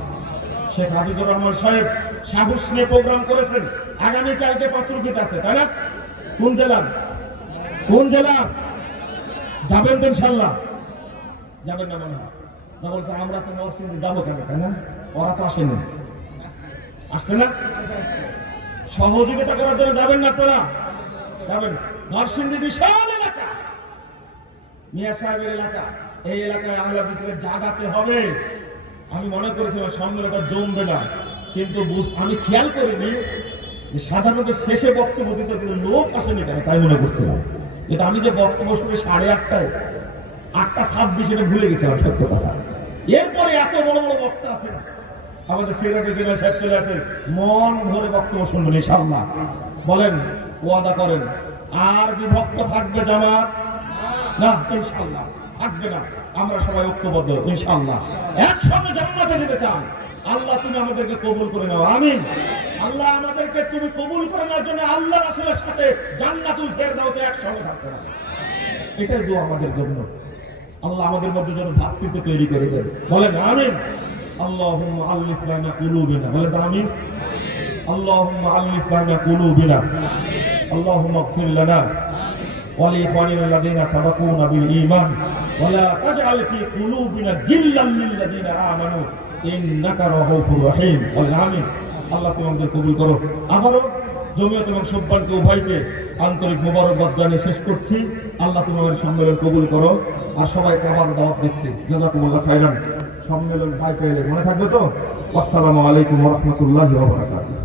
শেখ হাবিবুর রহমান সাহেব সাহস নিয়ে প্রোগ্রাম করেছেন। আগামীকালকে পাঁচরুকিতে আছে, তাই না? কোন জেলা? কোন জেলা যাবেন তো ইনশাআল্লাহ? যাবেন না মনে হয়? না বলছে আমরা তো নরসিংদী যাবো কেন, তাই না? ওরা তো আসেনি, আসছে না? সহযোগিতা করার জন্য যাবেন না আপনারা? যাবেন। নরসিংদী বিশাল এলাকা, মিয়া সাহেবের এলাকা। এই এলাকায় আহলে হাদিসদের জাগাতে হবে। আমি মনে করেছিলাম সম্মেলনটা জমবে না, কিন্তু আমি খেয়াল করিনি যে সাধারণত শেষে বক্তব্য দিতে লোক আসেনি কেন, তাই মনে করছিলাম। কিন্তু আমি যে বক্তব্য শুনে 8:30টায়, 8:26 এটা ভুলে গেছিলাম, সত্য কথা। এরপরে এত বড় বড় বক্তা আছেন, আমাদের সিরাজুল জেলা সাহেব চলে আসেন, মন ভরে বক্তব্য শুনবেন ইনশাআল্লাহ। বলেন, ওয়াদা করেন, আর বিভক্ত থাকবে জামাত না? ইনশাআল্লাহ থাকবে না। আমরা সবাই ঐক্যবদ্ধ ইনশাআল্লাহ, একসঙ্গে জান্নাতে যেতে চাই। আল্লাহ তুমি আমাদেরকে কবুল করে নাও, আমিন। আল্লাহ আমাদেরকে তুমি কবুল করে নেওয়ার জন্য আল্লাহ রাসূলের সাথে জান্নাতুল ফেরদাউসে একসঙ্গে থাকতে হবে, এটাই দোয়া আমাদের জন্য। আল্লাহ আমাদের মধ্যে যেন ভ্রাতৃত্ব তৈরি করে দেন, বলেন আমিন। আল্লাহুম্মা আল্লিফ বাইনা কুলুবিনা, বলেন আমিন। আল্লাহুম্মা আল্লিফ বাইনা কুলুবিনা আল্লাহুম্মা ইগফির লানা ওয়া লিইখওয়ানিনা আল্লাযীনা সাবাকুনা বিল ঈমান ওয়া লা তাজআল ফী কুলুবিনা গিল্লান লিল লাযীনা আমানু ইন্নাকা রাউফুর রহিম। আমিন। আল্লাহ তুমি আমাদের কবুল করো। আবারও জমিয়ত এবং সব্বানকে উভয়কে আন্তরিক মোবারকবাদ জানিয়ে শেষ করছি। আল্লাহ তুমি আমাদের সম্মেলন কবুল করো। আর সবাইকে আবার দাওয়াত দিচ্ছি, জাযাকুমুল্লাহ খাইরান। সম্মেলন ভাই পেলে মনে থাকবে তো। আসসালামু আলাইকুম ওয়া রাহমাতুল্লাহি ওয়া বারাকাতুহু।